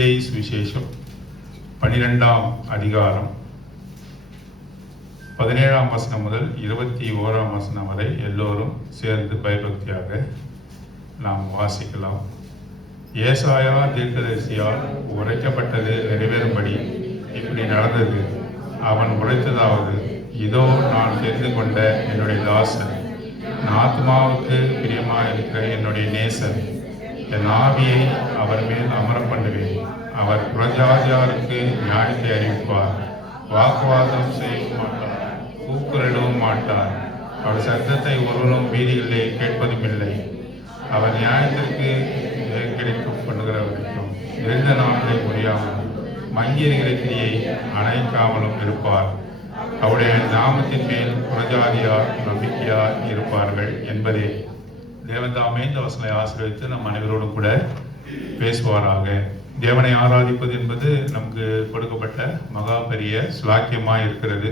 மத்தேயு சுவிசேஷம் 12ஆம் அதிகாரம் 17ஆம் வசனம் முதல் 21ஆம் வசனம் வரை எல்லோரும் சேர்ந்து பயபக்தியாக நாம் வாசிக்கலாம். ஏசாயா தீர்க்கதரிசியால் உரைக்கப்பட்டது நிறைவேறும்படி இப்படி நடந்தது. அவன் உரைத்ததாவது, இதோ நான் தெரிந்து கொண்ட என்னுடைய தாசன், என் ஆத்மாவுக்கு பிரியமாயிருக்கிற என்னுடைய நேசன், என் ஆவியை அவர் மேல் அமர பண்ணுவேன். அவர் புறஜாதியாருக்கு நியாயத்தை அறிவிப்பார். வாக்குவாதம் செய்ய மாட்டார், கூக்குரலிடவும் மாட்டார். அவர் சத்தத்தை ஒருவரும் வீதிகளிலே கேட்பதும் இல்லை. அவர் நியாயத்திற்கு கிடைக்கும் பண்ணுகிற வரைக்கும் இருந்த நாட்களை முடியாமல் மங்கியிருக்கிற தீயை அணைக்காமலும் இருப்பார். அவருடைய நாமத்தின் மேல் புறஜாதியார் நம்பிக்கையார் இருப்பார்கள் என்பதே. தேவன் தாமே இந்த வசனத்தை ஆசீர்வதித்து நம் அனைவரோடும் கூட பேசுவாராக. தேவனை ஆராதிப்பது என்பது நமக்கு கொடுக்கப்பட்ட மகா பெரிய ஸ்லாக்கியமாய் இருக்கிறது.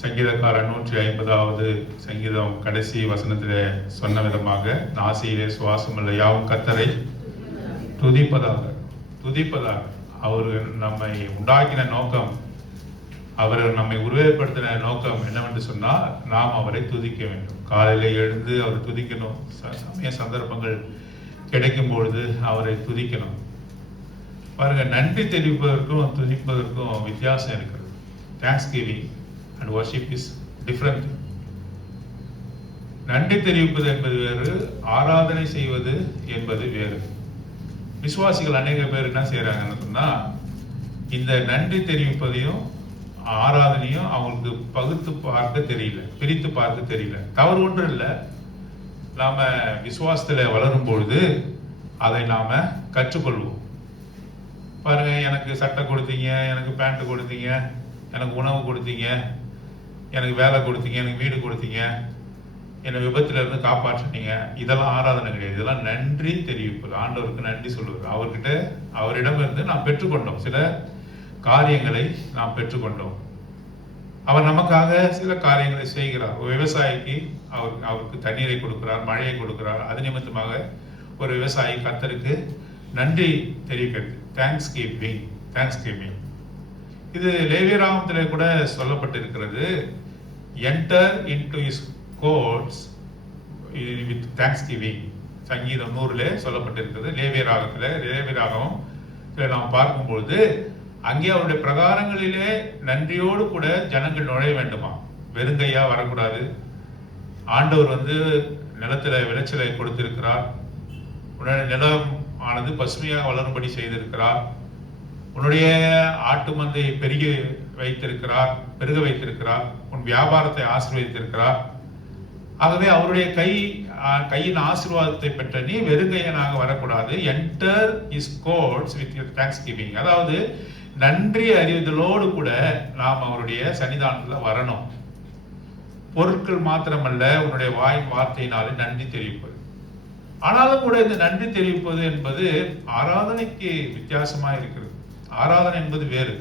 சங்கீதக்காரர் 150வது சங்கீதம் கடைசி வசனத்திலே சொன்ன விதமாக, நாசியிலே சுவாசமுள்ள யாவும் கர்த்தரை துதிப்பதாக. அவர் நம்மை உண்டாக்கின நோக்கம், அவர் நம்மை உருவகப்படுத்தின நோக்கம் என்னவென்று சொன்னால், நாம் அவரை துதிக்க வேண்டும். காலையில எழுந்து அவர் துதிக்கணும். சமய சந்தர்ப்பங்கள் கிடைக்கும் பொழுது அவரை துதிக்கணும். பாருங்க, நன்றி தெரிவிப்பதற்கும் துதிப்பதற்கும் வித்தியாசம் இருக்கிறது. Thanks giving and worship is different. நன்றி தெரிவிப்பது என்பது வேறு, ஆராதனை செய்வது என்பது வேறு. விசுவாசிகள் அநேக பேர் என்ன செய்யறாங்கன்னு சொன்னா, இந்த நன்றி தெரிவிப்பதையும் ஆராதனையும் அவங்களுக்கு பகுத்து பார்க்க தெரியல, பிரித்து பார்க்க தெரியல. தவறு ஒன்றும் இல்லை. நாம விசுவாசத்துல வளரும் பொழுது அதை நாம கற்றுக்கொள்வோம். பாருங்க, எனக்கு சட்டை கொடுத்தீங்க, எனக்கு பேண்ட் கொடுத்தீங்க, எனக்கு உணவு கொடுத்தீங்க, எனக்கு வேலை கொடுத்தீங்க, எனக்கு வீடு கொடுத்தீங்க, என்னை விபத்துல இருந்து காப்பாற்றினீங்க. இதெல்லாம் ஆராதனை கிடையாது. இதெல்லாம் நன்றி தெரிவிப்பது, ஆண்டவருக்கு நன்றி சொல்வது. அவரிடம் இருந்து நாம் பெற்றுக்கொண்டோம், சில காரியங்களை நாம் பெற்றுக்கொண்டோம். அவர் நமக்காக சில காரியங்களை செய்கிறார். ஒரு விவசாயிக்கு அவருக்கு தண்ணீரை கொடுக்கிறார், மழையை கொடுக்கிறார். அது நிமித்தமாக ஒரு விவசாயி கர்த்தருக்கு நன்றி தெரிவிக்கிறது. Thanksgiving. இது லேவியராகமத்திலே கூட சொல்லப்பட்டிருக்கிறது. Enter into his courts with thanksgiving. சங்கீதம் 100 சொல்லப்பட்டிருக்கிறது. லேவியராகமம் நாம் பார்க்கும்பொழுது அங்கே அவருடைய பிரகாரங்களிலே நன்றியோடு கூட ஜனங்கள் நுழைய வேண்டுமா, வெறுங்கையா வரக்கூடாது. ஆண்டவர் நிலத்துல விளைச்சலை கொடுத்திருக்கிறார். உன்னுடைய நிலம் ஆனது பசுமையாக வளரும்படி செய்திருக்கிறார். உன்னுடைய ஆட்டு மந்தை பெருக வைத்திருக்கிறார். உன் வியாபாரத்தை ஆசீர்வதித்திருக்கிறார். ஆகவே அவருடைய கையின் ஆசீர்வாதத்தை பெற்ற நீ வெறுங்கையனாக வரக்கூடாது. Enter his courts with thanksgiving. அதாவது நன்றி அறிவுதலோடு கூட நாம் அவருடைய சன்னிதானத்தில் வரணும். பொருட்கள் மாத்திரமல்ல, உன்னுடைய வாயின் வார்த்தையினாலே நன்றி தெரிவிப்பது. ஆனாலும் கூட இந்த நன்றி தெரிவிப்பது என்பது ஆராதனைக்கு வித்தியாசமா இருக்கிறது. ஆராதனை என்பது வேறு.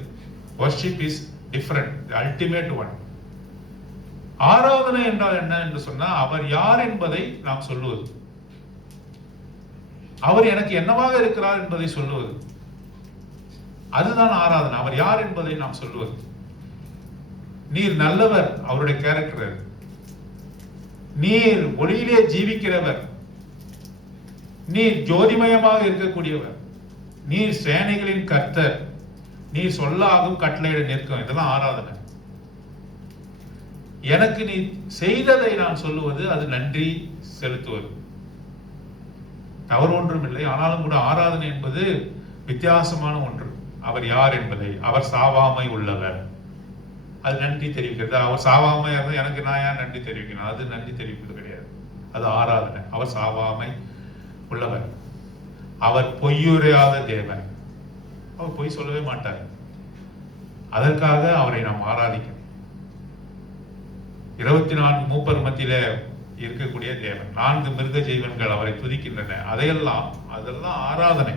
Worship is different, ultimate one. ஆராதனை என்றால் என்ன என்று சொன்னா, அவர் யார் என்பதை நாம் சொல்லுவது, அவர் எனக்கு என்னவாக இருக்கிறார் என்பதை சொல்லுவது. அதுதான் ஆராதனை. அவர் யார் என்பதை நாம் சொல்லுவது. நீர் நல்லவர், அவருடைய கேரக்டர். நீர் ஒளியிலே ஜீவிக்கிறவர், நீர் ஜோதிமயமாக இருக்கக்கூடியவர், நீர் சேனைகளின் கர்த்தர், நீர் சொல்லாகும் கட்டளையிட நிற்கும். இதெல்லாம் ஆராதனை. எனக்கு நீ செய்ததை நான் சொல்லுவது, அது நன்றி செலுத்துவது. தவறு ஒன்றும் இல்லை. ஆனாலும் கூட ஆராதனை என்பது வித்தியாசமான ஒன்று. அவர் யார் என்பதை, அவர் சாவாமை உள்ளவர், அது நன்றி தெரிவிக்கிறது. அவர் சாவாமை எனக்கு நான் ஏன் நன்றி தெரிவிக்கணும்? அது நன்றி தெரிவிப்பது கிடையாது, அது ஆராதனை. அவர் சாவாமை உள்ளவர், அவர் பொய்யுரையாத தேவன், அவர் பொய் சொல்லவே மாட்டார். அதற்காக அவரை நாம் ஆராதிக்கணும். 24 மூப்பர் மத்தியில இருக்கக்கூடிய தேவன், 4 மிருக ஜீவன்கள் அவரை துதிக்கின்றன. அதெல்லாம் ஆராதனை.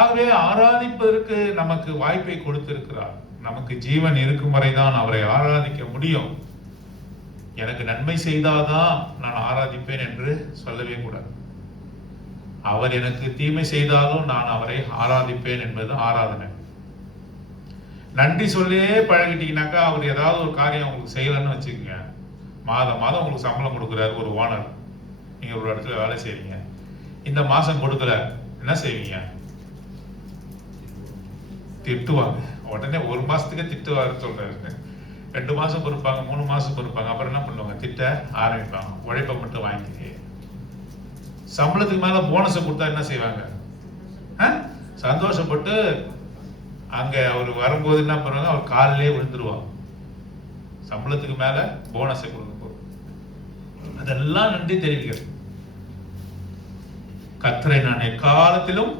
ஆகவே ஆராதிப்பதற்கு நமக்கு வாய்ப்பை கொடுத்திருக்கிறார். நமக்கு ஜீவன் இருக்கும் வரைதான் அவரை ஆராதிக்க முடியும். எனக்கு நன்மை செய்தாதான் நான் ஆராதிப்பேன் என்று சொல்லவே கூடாது. அவர் எனக்கு தீமை செய்தாலும் நான் அவரை ஆராதிப்பேன் என்பது ஆராதனை. நன்றி சொல்லே பழகிட்டீங்கன்னாக்கா, அவர் ஏதாவது ஒரு காரியம் உங்களுக்கு செய்யலன்னு வச்சுக்கோங்க, மாதம் மாதம் உங்களுக்கு சம்பளம் கொடுக்குறாரு ஒரு ஓனர், நீங்க ஒரு இடத்துல வேலை செய்றீங்க, இந்த மாசம் கொடுக்கல, என்ன செய்வீங்க? திட்டுவாங்க. உடனே ஒரு மாசத்துக்கு திட்டுவாரு சொல்றாரு. 2 மாசம் பொறுப்பாங்க, 3 மாசம் பொறுப்பாங்க, அப்புறம் என்ன பண்ணுவாங்க? திட்ட ஆரம்பிப்பாங்க. உழைப்பை மட்டும் வாங்கிட்டு சம்பளத்துக்கு மேல போனஸை கொடுத்தா என்ன செய்வாங்க? சந்தோஷப்பட்டு அங்க அவர் வரும்போது என்ன பண்ணுவாங்க? அவர் காலிலே விழுந்துருவாங்க. சம்பளத்துக்கு மேல போனஸை கொடுக்கும் போது அதெல்லாம் நன்றி தெரிவிக்கிறது. கர்த்தரை நான் எக்காலத்திலும்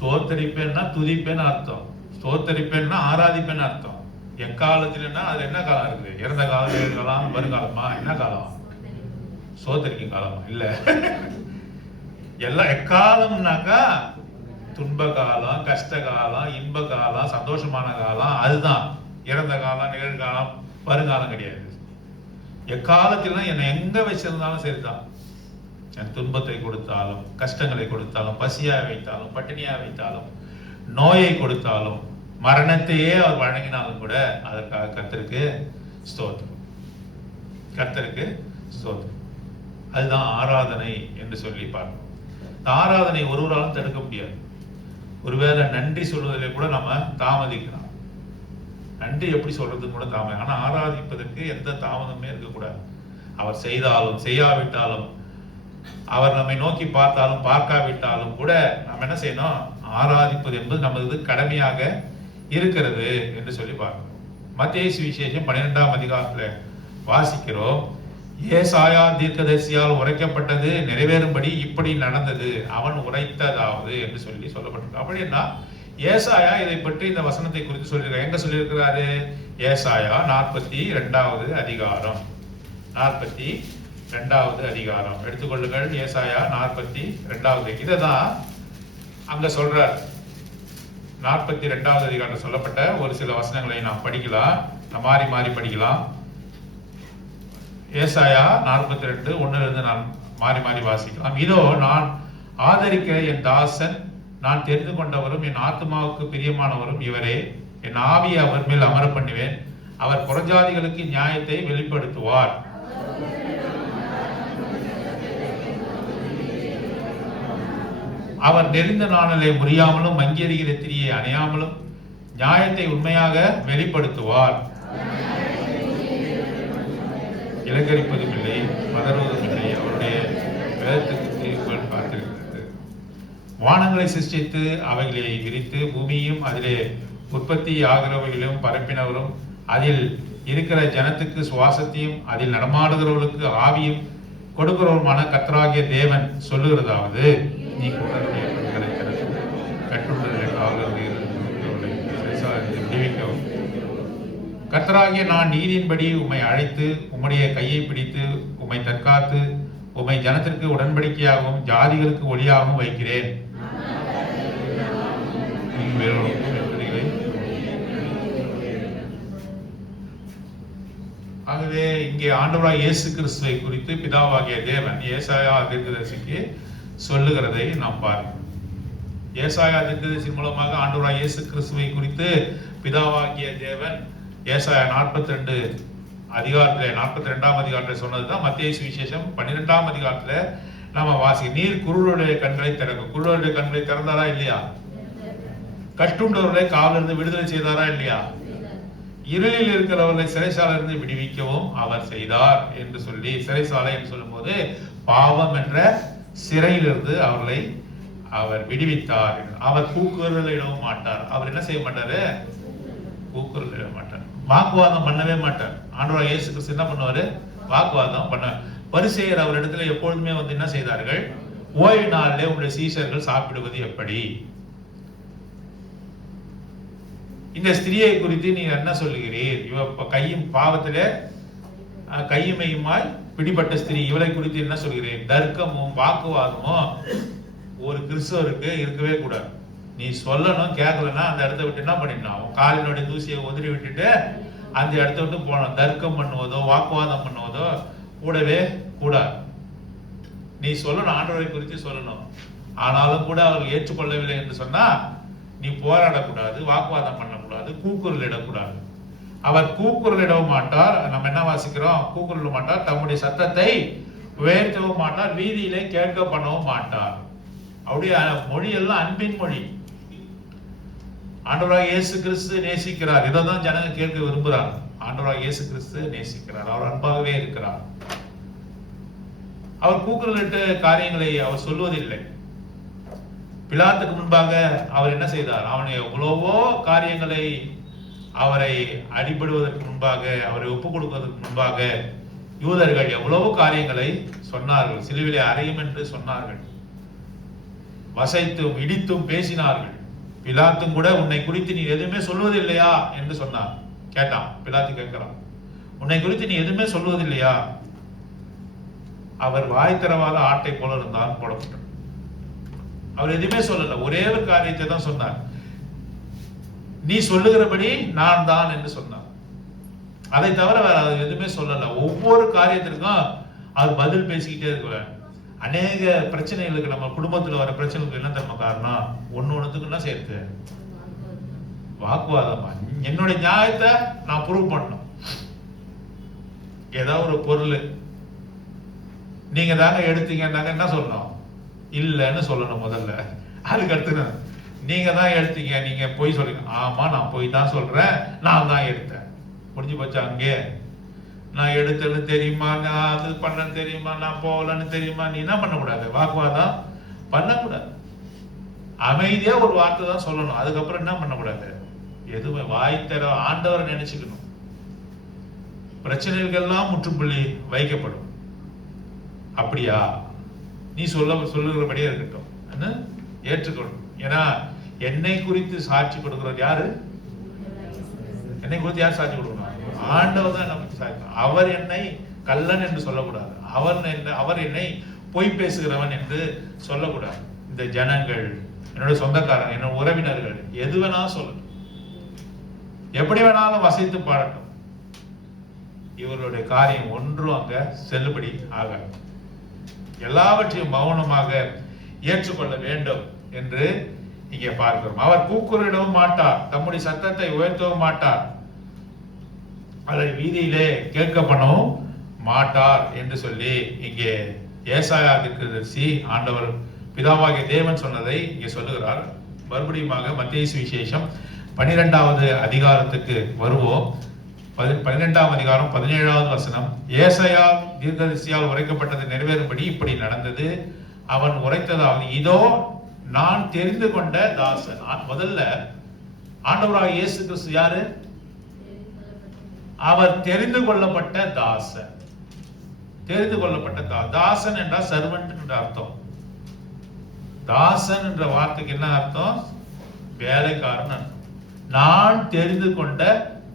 சோத்தரிப்பேன்னா துதிப்பேன்னு அர்த்தம், சோத்தரிப்பேன்னா ஆராதிப்பேன்னு அர்த்தம். எக்காலத்திலன்னா அது என்ன காலம் இருக்குது? இறந்த காலம், எழுதலாம், வருங்காலமா? என்ன காலம்? சோத்தரிக்கும் காலமா? இல்ல, எல்லாம் எக்காலம்னாக்கா துன்ப காலம், கஷ்ட காலம், இன்ப காலம், சந்தோஷமான காலம், அதுதான் இறந்த காலம், நிகழ்காலம், வருங்காலம் கிடையாது. எக்காலத்திலும் என்னை எங்க வச்சிருந்தாலும் சரிதான், என் துன்பத்தை கொடுத்தாலும், கஷ்டங்களை கொடுத்தாலும், பசியா வைத்தாலும், பட்டினியா வைத்தாலும், நோயை கொடுத்தாலும், மரணத்தையே அவர் வழங்கினாலும் கூட அதற்காக கர்த்தருக்கு ஸ்தோத்திரம், கர்த்தருக்கு ஸ்தோத்திரம். அதுதான் ஆராதனை என்று சொல்லி பார்க்கணும். இந்த ஆராதனை ஒருவராலும் தடுக்க முடியாது. ஒருவேளை நன்றி சொல்வதிலே கூட நம்ம தாமதிக்கலாம், நன்றி எப்படி சொல்றது கூட தாமதம். ஆனா ஆராதிப்பதற்கு எந்த தாமதமே இருக்கக்கூடாது. அவர் செய்தாலும் செய்யாவிட்டாலும், அவர் நம்மை நோக்கி பார்த்தாலும் பார்க்காவிட்டாலும் கூட நம்ம என்ன செய்யணும்? ஆராதிப்பது என்பது நமது கடமையாக இருக்கிறது என்று சொல்லி பார்க்கணும். மத்தேயு சுவிசேஷம் 12ஆம் அதிகாரத்துல வாசிக்கிறோம். ஏசாயா தீர்க்கதரிசியால் உரைக்கப்பட்டது நிறைவேறும்படி இப்படி நடந்தது, அவன் உரைத்ததாவது என்று சொல்லி சொல்லப்பட்டிருக்கு. அப்படின்னா ஏசாயா இதை பற்றி இந்த வசனத்தை குறித்து சொல்லியிருக்காரு. எங்க சொல்லியிருக்கிறாரு? ஏசாயா 42வது அதிகாரம், 42வது அதிகாரம் எடுத்துக்கொள்ளுங்கள். ஏசாயா 42வது, இததான் அங்க சொல்றார். 42வது அதிகாரம் சொல்லப்பட்ட ஒரு சில வசனங்களை நாம் படிக்கலாம், மாறி மாறி படிக்கலாம். ஏசாயா 42 1 நான் மாறி மாறி வாசிக்கலாம். இதோ நான் ஆதரிக்கிற என் தாசன், நான் தெரிந்து கொண்டவரும், என் ஆத்மாவுக்கு பிரியமானவரும் இவரே. என் ஆவியை அவர் மேல் அமர பண்ணுவேன். அவர் புறஜாதிகளுக்கு நியாயத்தை வெளிப்படுத்துவார். அவர் நெறிந்த நாணலை முறியாமலும் மங்கியறிகிற திரியை அணையாமலும் நியாயத்தை உண்மையாக வெளிப்படுத்துவார். இலங்கரிப்பதும் இல்லை, மதறுவதும் இல்லை. அவருடைய வேதத்துக்கு பார்த்திருக்கிறது. வானங்களை சிருஷ்டித்து அவைகளை விரித்து பூமியும் அதிலே உற்பத்தி ஆகிறவைகளும் பரப்பினவரும் அதில் இருக்கிற ஜனத்துக்கு சுவாசத்தையும் அதில் நடமாடுகிறவர்களுக்கு ஆவியும் கொடுக்கிறவருமான கர்த்தராகிய தேவன் சொல்லுகிறதாவது, நீ விடுவிக்கவும். கர்த்தராகிய நான் நீதியின்படி உம்மை அழைத்து உம்முடைய கையை பிடித்து உம்மை தற்காத்து உம்மை ஜனத்திற்கு உடன்படிக்கையாகவும் ஜாதிகளுக்கு ஒளியாகவும் வைக்கிறேன். ஆகவே இங்கே ஆண்டவராகிய இயேசு கிறிஸ்துவை குறித்து பிதாவாகிய தேவன் ஏசாயா தீர்க்கதரிசிக்கு சொல்லுகிறதை நாம் பார்க்கிறோம். ஏசாயா தீர்க்கதரிசி மூலமாக ஆண்டவராகிய இயேசு கிறிஸ்துவை குறித்து பிதாவாகிய தேவன் ஏசாயா 42 அதிகாரத்துல 42ஆம் அதிகாரத்துல சொன்னதுதான் மத்தேயு சுவிசேஷம் 12ஆம் அதிகாரத்துல நாம வாசி. நீர் குருடருடைய கண்களை திறக்கும். குருடருடைய கண்களை திறந்தாரா இல்லையா? கட்டுண்டவர்களை காவலிருந்து விடுதலை செய்தாரா இல்லையா? இருளில் இருக்கிறவர்களை சிறைசாலையிலிருந்து விடுவிக்கவும் அவர் செய்தார் என்று சொல்லி, சிறைசாலை என்று சொல்லும் போது பாவம் என்ற சிறையிலிருந்து அவர்களை அவர் விடுவித்தார். அவர் கூக்குரல் இடவும் மாட்டார். அவர் என்ன செய்ய மாட்டாரு? கூக்குரல் இட மாட்டார். வாக்குவாதம் பண்ணவே மாட்டார். ஆண்டவராகிய இயேசு கிறிஸ்து என்ன பண்ணுவாரு? வாக்குவாதம் பண்ண. பரிசேயர் அவர் இடத்துல எப்பொழுதுமே வந்து என்ன செய்தார்கள்? ஓய்வு நாளிலே உங்களுடைய சீஷர்கள் சாப்பிடுவது எப்படி? இந்த ஸ்திரியை குறித்து நீங்க என்ன சொல்லுகிறீர்? இவ கையும் பாவத்திலே கையுமையுமாய் பிடிபட்ட ஸ்திரீ, இவளை குறித்து என்ன சொல்கிறேன்? தர்க்கமும் வாக்குவாதமும் ஒரு கிறிஸ்தவருக்கு இருக்கவே கூடாது. நீ சொல்லணும், கேட்கலன்னா அந்த இடத்த விட்டு என்ன பண்ணிடணும்? காலினுடைய தூசியை உதறி விட்டுட்டு அந்த இடத்த விட்டு போனோம். தர்க்கம் பண்ணுவதோ வாக்குவாதம் பண்ணுவதோ கூடவே கூடாது. நீ சொல்லணும், ஆண்டவரை குறித்து சொல்லணும். ஆனாலும் கூட அவர்கள் ஏற்றுக்கொள்ளவில்லை என்று சொன்னா நீ போராடக்கூடாது, வாக்குவாதம் பண்ணக்கூடாது, கூக்குரல் இடக்கூடாது. அவர் கூக்குரல் இடவும் மாட்டார். நம்ம என்ன வாசிக்கிறோம்? கூக்குரல் மாட்டார், தம்முடைய சத்தத்தை உயர்த்தவும் மாட்டார், வீதியிலே கேட்க பண்ணவும் மாட்டார். அவருடைய மொழி எல்லாம் அன்பின் மொழி. ஆண்டவராக இயேசு கிறிஸ்து நேசிக்கிறார். இதைதான் ஜனங்க கேட்க விரும்புகிறார். ஆண்டவராக இயேசு கிறிஸ்து நேசிக்கிறார், அவர் அன்பாகவே இருக்கிறார். அவர் கூக்குரலிட்டு காரியங்களை அவர் சொல்வதில்லை. பிலாத்துக்கு முன்பாக அவர் என்ன செய்தார்? அவனை எவ்வளவோ காரியங்களை, அவரை அடிபடுவதற்கு முன்பாக, அவரை ஒப்புக் கொடுப்பதற்கு முன்பாக யூதர்கள் எவ்வளவு காரியங்களை சொன்னார்கள். சிலுவிலே அறையும் என்று சொன்னார்கள், வசைத்தும் இடித்தும் பேசினார்கள். பிலாத்தும் கூட உன்னை குறித்து நீ எதுவுமே சொல்வதில்லையா என்று சொன்னார். கேட்டான், பிலாத்து கேட்கிறான், உன்னை குறித்து நீ எதுவுமே சொல்வதில்லையா? அவர் வாய் திறவாத ஆட்டை போல இருந்தால் போடப்பட்டார். அவர் எதுவுமே சொல்லல, ஒரே ஒரு காரியத்தை தான் சொன்னார், நீ சொல்லுகிறபடி நான் தான் என்று சொன்னார். அதை தவிர வேற அது எதுவுமே சொல்லல. ஒவ்வொரு காரியத்திற்கும் அவர் பதில் பேசிக்கிட்டே இருக்கிறார். அநேக பிரச்சனைகளுக்கு, நம்ம குடும்பத்துல வர பிரச்சனைகளுக்கு என்ன தர்ம காரணம்? ஒண்ணுத்துக்கு என்ன சேர்த்து வாக்குவாதமா? என்னுடைய நியாயத்தை நான் ப்ரூவ் பண்ணணும். ஏதாவது ஒரு பொருள் நீங்க தாங்க எடுத்தீங்கன்னாங்க என்ன சொல்லணும்? இல்லைன்னு சொல்லணும் முதல்ல. அதுக்கு அடுத்து நீங்க தான் எடுத்தீங்க, நீங்க போய் சொல்லுங்க. ஆமா, நான் போய் தான் சொல்றேன், நான் தான் எடுத்தேன். முடிஞ்சு போச்சு. அங்கே நான் எடுத்தது தெரியுமா, நான் அது பண்ணன்னு தெரியுமா, நான் போகலன்னு தெரியுமா? நீ என்ன பண்ணக்கூடாது? வாக்குவாதம் பண்ணக்கூடாது. அமைதியா ஒரு வார்த்தை தான் சொல்லணும். அதுக்கப்புறம் என்ன பண்ணக்கூடாது? எதுவுமே வாய் தர ஆண்டவரை நினைச்சுக்கணும். பிரச்சனைகள்லாம் முற்றுப்புள்ளி வைக்கப்படும். அப்படியா? நீ சொல்லுகிறபடியே இருக்கட்டும், ஏற்றுக்கணும். ஏன்னா என்னை குறித்து சாட்சி கொடுக்கிறது யாரு? என்னை குறித்து யார் சாட்சி கொடுக்கணும்? ஆண்டவர் தான் நமக்கு சாட்சி. அவர் என்னை கள்ளன் என்று சொல்லக்கூடாது, அவர் என்னை பொய் பேசுகிறவன் என்று சொல்லக்கூடாது. இந்த ஜனங்கள், என்னோட சொந்தக்காரங்க, என்னோட உறவினர்கள் எது வேணாலும் சொல்லணும், எப்படி வேணாலும் வசைத்து பாடட்டும், இவர்களுடைய காரியம் ஒன்றும் அங்க செல்லுபடி ஆகாது. எல்லாவற்றையும் மௌனமாக ஏற்றுக்கொள்ள வேண்டும் என்று இங்கே பார்க்கிறோம். அவர் கூக்குரலிடவும் மாட்டார், தம்முடைய சத்தத்தை உயர்த்தவும் மாட்டார், அதை வீதியிலே கேட்க பண்ணவும் மாட்டார் என்று சொல்லி இங்கே ஏசாயா தீர்க்கதரிசி ஆண்டவர் பிதாவாகிய தேவன் சொன்னதை இங்கே சொல்லுகிறார். மறுபடியும் மத்தேயு சுவிசேஷம் 12வது அதிகாரத்துக்கு வருவோம். 12ஆம் அதிகாரம் 17வது வசனம். ஏசாயா தீர்க்கதரிசியால் உரைக்கப்பட்டது நிறைவேறும்படி இப்படி நடந்தது. அவன் உரைத்ததாவது, இதோ நான் தெரிந்து கொண்ட தாசன். முதல்ல ஆண்டவராகிய இயேசு கிறிஸ்து யாரு? அவர் தெரிந்து கொள்ளப்பட்ட தாசன். தெரிந்து கொள்ளப்பட்ட தாசன் என்றால் சர்வன்ட் என்ற அர்த்தம். தாசன் என்ற வார்த்தைக்கு என்ன அர்த்தம்? வேலைக்காரன் அர்த்தம். நான் தெரிந்து கொண்ட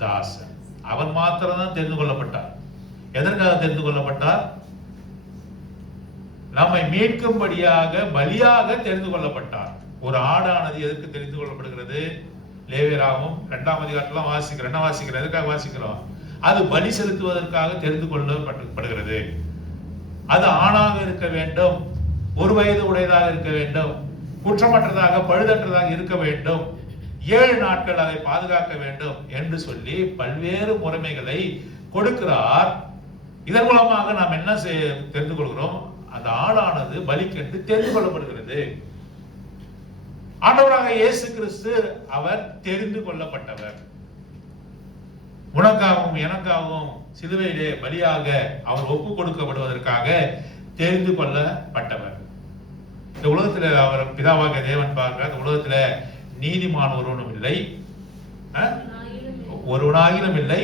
தாசன். அவர் மாத்திரம் தான் தெரிந்து கொள்ளப்பட்டார். எதற்காக தெரிந்து கொள்ளப்பட்டார்? நம்மை மீட்கும்படியாக, பலியாக தெரிந்து கொள்ளப்பட்டார். ஒரு ஆடானது எதற்கு தெரிந்து கொள்ளப்படுகிறது? லேவியராகவும் 2ஆம் அதிகாரத்துல வாசிக்கிறோம். என்ன வாசிக்கிறோம்? எதற்காக வாசிக்கிறோம்? அது பலி செலுத்துவதற்காக தெரிந்து கொள்ளப்படுகிறது. அது ஆணாக இருக்க வேண்டும், 1 வயது உடையதாக இருக்க வேண்டும், குற்றமற்றதாக பழுதற்றதாக இருக்க வேண்டும், 7 நாட்கள் அதை பாதுகாக்க வேண்டும் என்று சொல்லி பல்வேறு முறைமைகளை கொடுக்கிறார். இதன் மூலமாக நாம் என்ன தெரிந்து கொள்கிறோம்? அந்த ஆடானது பலிக்கென்று தெரிந்து கொள்ளப்படுகிறது. ஆண்டவராக இயேசு கிறிஸ்து அவர் தெரிந்து கொள்ளப்பட்டவர். உனக்காகவும் எனக்காகவும் சிலுவையிலே பலியாக அவர் ஒப்பு கொடுக்கப்படுவதற்காக தெரிந்து கொள்ளப்பட்டவர். இந்த உலகத்துல அவர் பிதாவாக தேவன் பார்க்கிறார். இந்த உலகத்துல நீதிமான் ஒருவனும் இல்லை, ஒருவனாகிலும் இல்லை,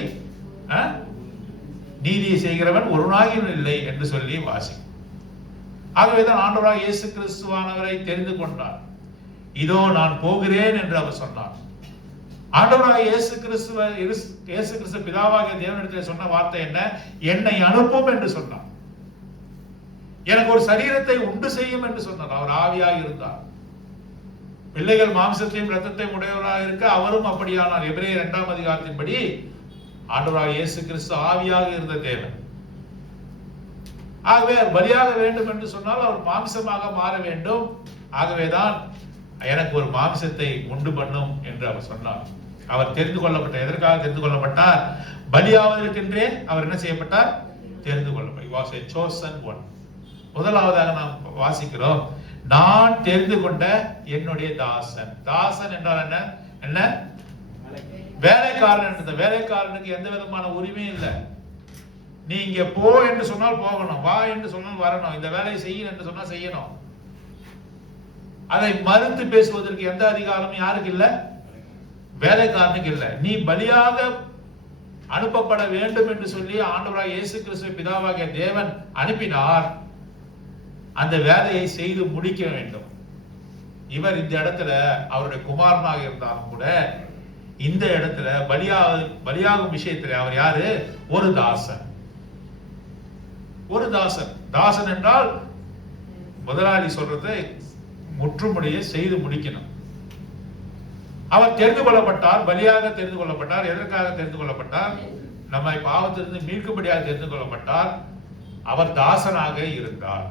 நீதியை செய்கிறவன் ஒருவனாகிலும் இல்லை என்று சொல்லி வாசி. ஆகவேதான் ஆண்டவராக இயேசு கிறிஸ்துவானவரை தெரிந்து கொண்டார். இதோ நான் போகிறேன் என்று அவர் சொன்னார். ஆண்டவராக இயேசு கிறிஸ்து பிதாவாகிய தேவனிடத்தில் சொன்ன வார்த்தை என்ன? என்னை அனுப்பும் என்று சொன்னார். எனக்கு ஒரு சரீரத்தை உண்டு செய்யும் என்று சொன்னார். அவர் ஆவியாக இருந்தார். பிள்ளைகள் மாம்சத்தையும் இரத்தத்தையும் உடையவராக இருக்க அவரும் அப்படியானார். எபிரேயர் 2ஆம் அதிகாரத்தின்படி ஆண்டவராக இயேசு கிறிஸ்து ஆவியாக இருந்த தேவன். ஆகவே பலியாக வேண்டும் என்று சொன்னால் அவர் மாம்சமாக மாற வேண்டும். ஆகவேதான் எனக்கு ஒரு மாம்சத்தை உண்டு பண்ணும் என்று அவர் சொன்னார். அவர் தெரிந்து கொள்ளப்பட்டார். எதற்காக தெரிந்து கொள்ளப்பட்டார்? பலியாவதற்கென்றே அவர் என்ன செய்யப்பட்டார்? தெரிந்து கொள்ளப்பட்டார். முதலாவதாக நாம் வாசிக்கிறோம், நான் தெரிந்து கொண்ட என்னுடைய தாசன். தாசன் என்றால் என்ன? என்ன? வேலைக்காரன். இந்த வேலைக்காரனுக்கு எந்த விதமான உரிமையும் இல்லை. நீ இங்க போ என்று சொன்னால் போகணும், வா என்று சொன்னால் வரணும், இந்த வேலையை செய்ய என்று சொன்னால் செய்யணும். அதை மறுத்து பேசுவதற்கு எந்த அதிகாரமும் யாருக்கு இல்ல? வேலைக்காரனுக்கு இல்ல. நீ பலியாக அனுப்பப்பட வேண்டும் என்று சொல்லி ஆண்டவராகிய இயேசு கிறிஸ்து பிதாவாகிய தேவன் அனுப்பினார். அந்த வேலையை செய்து முடிக்க வேண்டும். இவர் இந்த இடத்துல அவருடைய குமாரனாக இருந்தாலும் கூட இந்த இடத்துல பலியாகும் விஷயத்தில் அவர் யாரு? ஒரு தாசன். ஒரு தாசன். தாசன் என்றால் முதலாளி சொல்றதை முற்றுமுடிய செய்து முடிக்கணும். அவர் தெரிந்து கொள்ளப்பட்டார், பலியாக தெரிந்து கொள்ளப்பட்டார். எதற்காக தெரிந்து கொள்ளப்பட்டார்? நம்மை பாவத்திலிருந்து மீட்கும்படியாக தெரிந்து கொள்ளப்பட்டார். அவர் தாசனாக இருந்தார்.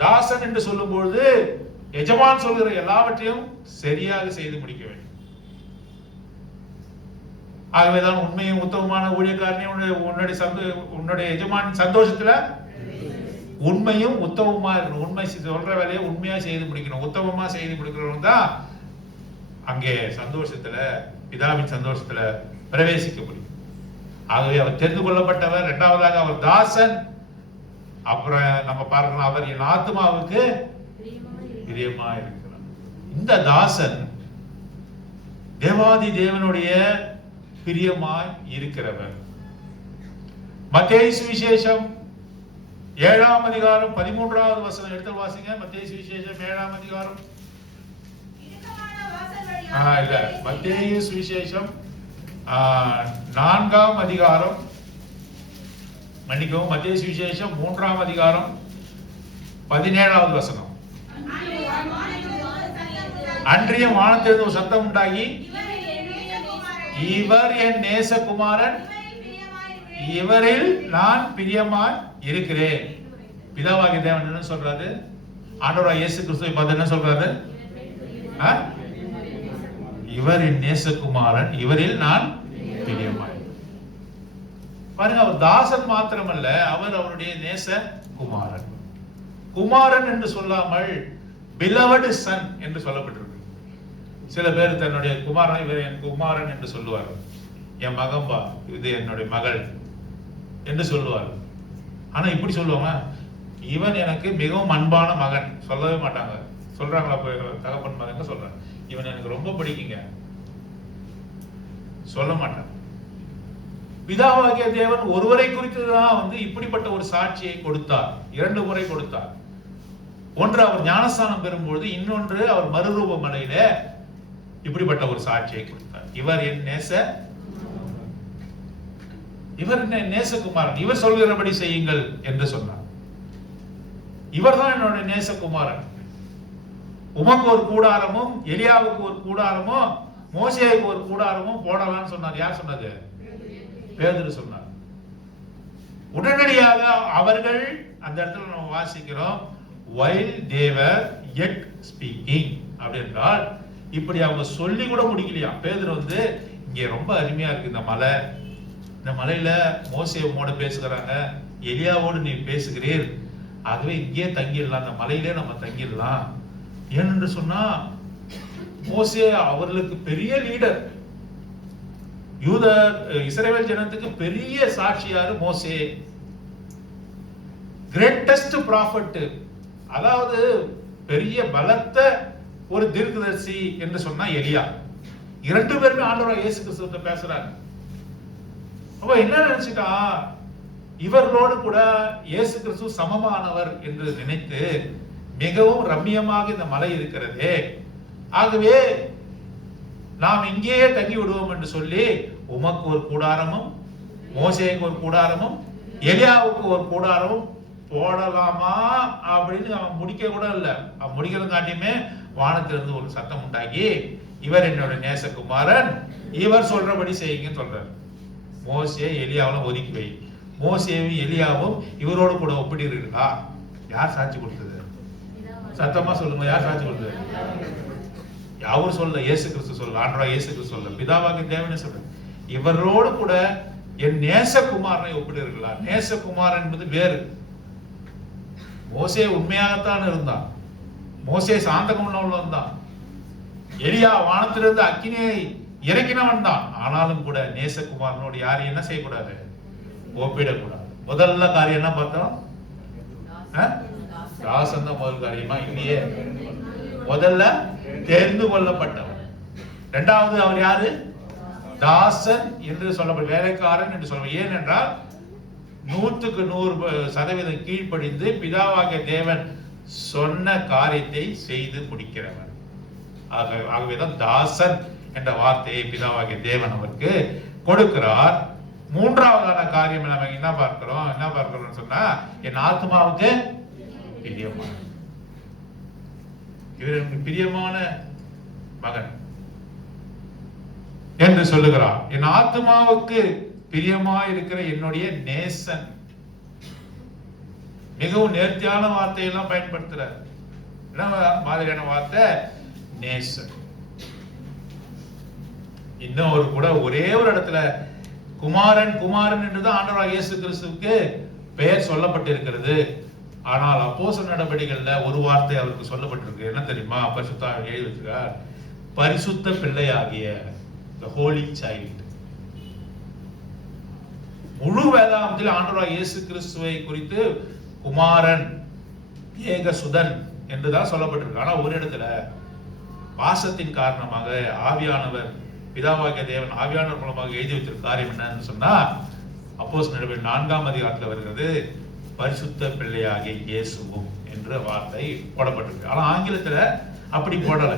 தாசன் என்று சொல்லும் பொழுது எஜமான் சொல்கிற எல்லாவற்றையும் சரியாக செய்து முடிக்க வேண்டும். ஆகவேதான் உண்மையும் உத்தமமான ஊழியக்காரனே உன்னுடைய எஜமான் சந்தோஷத்துல உண்மையும் உத்தமமா இருக்கணும். உண்மை சொல்ற வேலையை உண்மையா செய்து முடிக்கணும். உத்தமமா செய்து முடிக்கிறவங்க தான் அங்கே சந்தோஷத்துல, பிதாவின் சந்தோஷத்துல பிரவேசிக்க முடியும். ஆகவே அவர் தெரிந்து கொள்ளப்பட்டவர். இரண்டாவதாக அவர் தாசன். அப்புறம் நம்ம பார்க்கலாம், அவர் என் ஆத்மாவுக்கு பிரியமா இருக்கிறார். இந்த தாசன் தேவாதி தேவனுடைய பிரியமாய் இருக்கிறவர். மத்தேயு சுவிசேஷம் 7ஆம் அதிகாரம் 13வது வசனம் எடுத்து வாசிங்க. மத்தேயு சுவிசேஷம் 7ஆம் அதிகாரம் இல்ல, மத்தேயு சுவிசேஷம் 4ஆம் அதிகாரம், மன்னிக்கவும், மத்தேயு சுவிசேஷம் 3ஆம் அதிகாரம் 17வது வசனம். அன்றியும் வானத்திலிருந்து ஒரு சத்தம் உண்டாகி, இவர் என் நேசகுமாரன், இவரில் நான் பிரியமாய் இருக்கிறேன். பிதாவாகிய தேவன் என்ன சொல்றாரு? ஆண்டவராகிய இயேசு கிறிஸ்துவை பார்த்து என்ன சொல்றாரு? இவர் என் நேசகுமாரன், இவரில் நான் பிரியமாய். பாருங்க, அவர் தாசன் மாத்திரமல்ல, அவர் அவருடைய நேச குமாரன். குமாரன் என்று சொல்லாமல் beloved son என்று சொல்லப்பட்டிருக்கு. சில பேர் தன்னுடைய குமாரன், இவர் என் குமாரன் என்று சொல்லுவார். என் மகன்பா, இது என்னுடைய மகள் என்று சொல்லுவார். ஆனா இப்படி சொல்லுவாங்க, இவன் எனக்கு மிகவும் அன்பான மகன் சொல்லவே மாட்டாங்க. சொல்றாங்களா? தகப்பன் மகன் சொல்றாங்க, இவன் எனக்கு ரொம்ப பிடிக்குங்க, சொல்ல மாட்டான். பிதாவாகிய தேவன் ஒருவரை குறித்துதான் இப்படிப்பட்ட ஒரு சாட்சியை கொடுத்தார். 2 முறை கொடுத்தார். ஒன்று அவர் ஞானஸ்தானம் பெறும்பொழுது, இன்னொன்று அவர் மறுரூப மலையில இப்படிப்பட்ட ஒரு சாட்சியை கொடுத்தார். இவர் என் நேசகுமாரன், இவர் சொல்கிறபடி செய்யுங்கள் என்று சொன்னார். இவர் தான் என்னுடைய நேசகுமாரன். உமக்கு ஒரு கூடாரமும் எலியாவுக்கு ஒரு கூடாரமும் மோசேவுக்கு ஒரு கூடாரமும் போடலாம்னு சொன்னார். யார் சொன்னது? பேதுரு சொன்னார். உடனடியாக அவர்கள் அந்த இடத்துல நம்ம வாசிக்கிறோம், while they were yet speaking அப்படின்றால், இப்படி அவங்க சொல்லி கூட முடிக்கலையா. பேதுரு இங்க ரொம்ப அருமையா இருக்கு இந்த மலை, இந்த மலையில மோசேவோட பேசுகிறாங்க, எலியாவோடு நீ பேசுகிறீர், ஆகவே இங்கே தங்கிடலாம், அந்த மலையிலே நம்ம தங்கிடலாம். ஏனென்று சொன்னா மோசே அவர்களுக்கு பெரிய லீடர், இஸ்ரவேல் ஜனத்துக்கு பெரிய சாட்சியாரு மோசே, கிரேட்டஸ்ட் ப்ராஃபட், அதாவது பெரிய பலத்த ஒரு தீர்க்கதரிசி என்று சொன்னா எலியா. 2 பேருமே ஆண்டவராகிய இயேசு கிறிஸ்துவிட்ட பேசுறாங்க. அப்ப என்ன நினைச்சிட்டா, இவர்களோடு கூட இயேசு கிறிஸ்து சமமானவர் என்று நினைத்து மிகவும் ரம்மியமாக இந்த மலை இருக்கிறதே, ஆகவே நாம் இங்கேயே தங்கி விடுவோம் என்று சொல்லி, உமக்கு ஒரு கூடாரமும் மோசேக்கு ஒரு கூடாரமும் எலியாவுக்கு ஒரு கூடாரமும் போடலாமா அப்படின்னு அவன் முடிக்க கூட இல்ல. அவன் முடிக்கிறது காட்டியுமே வானத்திலிருந்து ஒரு சத்தம் உண்டாகி, இவர் என்னோட நேசகுமாரன், இவர் சொல்றபடி செய்யுங்க சொல்றாரு. மோசே எலியாவெல்லாம் ஒதுக்கி வை, மோசேவும் எலியாவும் இவரோடு கூட ஒப்பிடுறீர்களா? யார் சாட்சி கொடுத்தது? சத்தமா சொல்லுங்க, யார் சாட்சி கொடுத்தது? யாரும் சொல்ல, இயேசு கிறிஸ்து சொல்ல, ஆண்டவராகிய இயேசு கிறிஸ்து சொல்ல, பிதாவாகிய தேவனே சொல்ல, இவரோடு கூட என் நேசகுமாரனை ஒப்பிடுறீர்களா? நேசகுமாரன் என்பது வேறு. மோசே உண்மையாகத்தான் இருந்தான், மோசே சாந்த குணமுள்ளவன் தான், எலியா வானத்திலிருந்து அக்கினியை இறக்கினவன் தான். ஆனாலும் கூட நேசகுமாரனோடு யாரும் என்ன செய்யக்கூடாது? ஒப்பிடக்கூடாது. முதல்ல காரியம் என்ன பார்த்தோம்? தாசன் தான் முதல் காரியமா? இல்லையே. முதல்ல தெரிந்து கொள்ளப்பட்டவர். இரண்டாவது அவர் யாரு? தாசன் என்று சொல்லப்பட்ட, வேலைக்காரன் என்று சொல்ல. ஏனென்றால் 100% கீழ்ப்படிந்து பிதாவாகிய தேவன் சொன்ன காரியத்தை செய்து முடிக்கிறவர். ஆகவேதான் தாசன் என்ற வார்த்தையை பிதாவாகிய தேவன் அவருக்கு கொடுக்கிறார். மூன்றாவதான காரியம் நம்ம என்ன பார்க்கிறோம் சொன்னா, என் ஆத்மாவுக்கு பிரியமான, இவர் பிரியமான மகன் என்று சொல்லுகிறார். என் ஆத்மாவுக்கு பிரியமா இருக்கிற என்னுடைய நேசன். மிகவும் நேர்த்தியான வார்த்தையெல்லாம் பயன்படுத்துறார். என்ன மாதிரியான வார்த்தை? நேசன். இன்னும் ஒரு கூட ஒரே ஒரு இடத்துல குமாரன் குமாரன் என்றுதான் ஆண்டவராகிய இயேசு கிறிஸ்துவுக்கு பெயர் சொல்லப்பட்டிருக்கிறது. ஆனால் அப்போஸ்தலர் நடபடிகள்ல ஒரு வார்த்தை அவருக்கு சொல்லப்பட்டிருக்கு. என்ன தெரியுமா? பரிசுத்த எழுதி வச்சிருக்கார், பரிசுத்த பிள்ளையாகிய, the holy child. முழு வேதாகமத்தில் ஆண்டவராகிய இயேசு கிறிஸ்துவை குறித்து குமாரன், ஏகசுதன் என்றுதான் சொல்லப்பட்டிருக்கு. ஆனா ஒரு இடத்துல பாசத்தின் காரணமாக ஆவியானவர், பிதாவாகிய தேவன் ஆவியானவர் மூலமாக எழுதி வச்சிருக்க காரியம் என்னன்னு சொன்னா, அப்போஸ்தலர் நடபடிகள் 4ஆம் அதிகாரத்தில் வருகிறது, பரிசுத்த பிள்ளையாகிய இயேசுவும் என்ற வார்த்தை போடப்பட்டிருக்கு. ஆனா ஆங்கிலத்துல அப்படி போடல,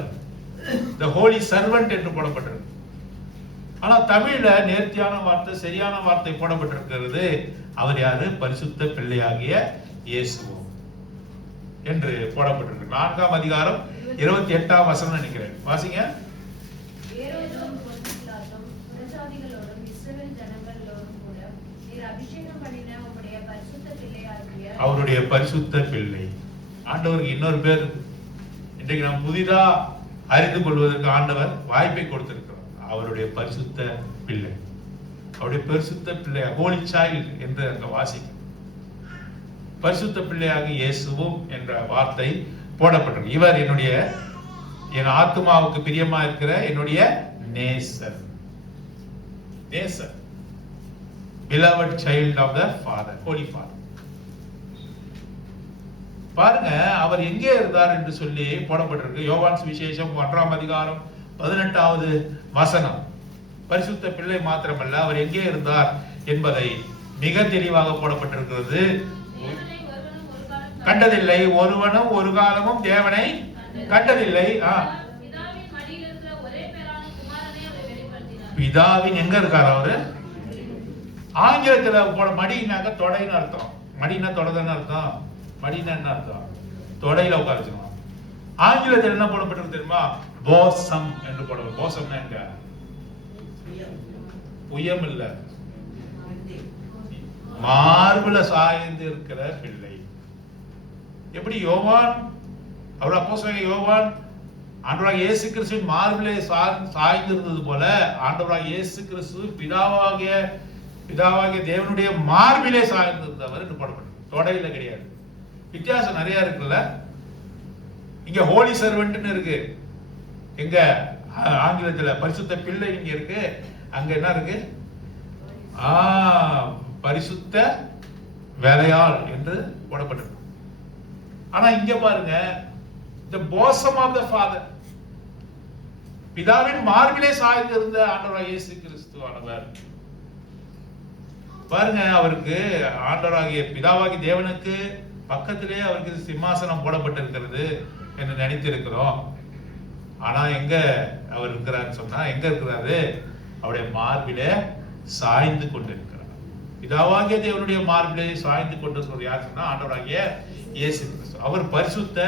the holy servant என்று போடப்பட்டிருக்கு. ஆனா தமிழ்ல நேர்த்தியான வார்த்தை, சரியான வார்த்தை போடப்பட்டிருக்கிறது. அவர் யாரு? பரிசுத்த பிள்ளையாகிய இயேசுவும் என்று போடப்பட்டிருக்கு. 4ஆம் அதிகாரம் 28ஆம் வசனம் நினைக்கிறேன், வாசிங்க. அவருடைய பரிசுத்த பிள்ளை. ஆண்டவருக்கு இன்னொரு பேர் இன்றைக்கு நாம் புதிதா அறிந்து கொள்வதற்கு ஆண்டவர் வாய்ப்பை கொடுத்திருக்கிறார். அவருடைய பரிசுத்த பிள்ளை, அவருடைய பரிசுத்த பிள்ளை, ஹோலி சைல்ட் என்று அங்க வாசிக்கும். பரிசுத்த பிள்ளையாக இயேசுவும் என்ற வார்த்தை போடப்பட்டிருக்கு. இவர் என்னுடைய, என் ஆத்மாவுக்கு பிரியமா இருக்கிற என்னுடைய நேசர். நேசர், beloved child of the Father, Holy Father. பாருங்க, அவர் எங்கே இருந்தார் என்று சொல்லி போடப்பட்டிருக்கு. யோவான் சுவிசேஷம் 1ஆம் அதிகாரம் 18வது வசனம். பரிசுத்த பிள்ளை மாத்திரமல்ல, அவர் எங்கே இருந்தார் என்பதை மிக தெளிவாக போடப்பட்டிருக்கிறது. கண்டதில்லை, ஒருவனும் ஒரு காலமும் தேவனை கண்டதில்லை. பிதாவின் எங்க இருக்கார் அவரு? ஆங்கிலத்துல போட மடினாக்க தொடைன்னு அர்த்தம். மடினா தொடதான அர்த்தம். மடினா என்ன அர்த்தம்? தொடையில உட்கார வச்சுக்கணும். ஆங்கிலத்தில் என்ன போடப்பட்டிருக்கு தெரியுமா? போசம் என்று போடப்படும். போசம்னா எங்க? உயம் இல்ல, மார்புல சாய்ந்து இருக்கிற பிள்ளை. எப்படி யோவான், அவர் அப்போஸ்தலனாகிய யோவான் ஆண்டவராகிய இயேசு கிறிஸ்துவின் மார்பிலே சாய்ந்து இருந்தது போல, ஆண்டவராகிய இயேசு கிறிஸ்து பிதாவாகிய தேவனுடைய மார்பிலே சாய்ந்து இருந்தவர் என்று போடப்பட்டிருக்கு. தொடையில கிடையாது. வித்தியாசம் நிறைய இருக்குல்ல. இங்க ஹோலி சர்வெண்ட்னு இருக்கு, எங்க ஆங்கிலத்துல பரிசுத்த பிள்ளை இங்க இருக்கு. அங்க என்ன இருக்கு? பரிசுத்த வேலையாள் என்று போடப்பட்டிருக்கு. ஆனா இங்க பாருங்க, the bosom of the Father, பிதாவின் மார்பிலே சாய்ந்து இருந்த ஆண்டவராகிய இயேசு கிறிஸ்துவானவர். பாருங்க, அவருக்கு ஆண்டவராகிய பிதாவாகிய தேவனுக்கு பக்கத்திலே அவருக்கு சிம்மாசனம் போடப்பட்டிருக்கிறது என்று நினைத்திருக்கிறோம். ஆனா எங்க அவர் இருக்கிறார் சொன்னா, எங்க இருக்கிறாரு? அவருடைய மார்பிலே சாய்ந்து கொண்டிருக்கிறார். பிதாவாகிய தேவனுடைய மார்பிலே சாய்ந்து கொண்டிருக்கிறது யார் சொன்னா, ஆண்டவராகிய இயேசு கிறிஸ்து. அவர் பரிசுத்த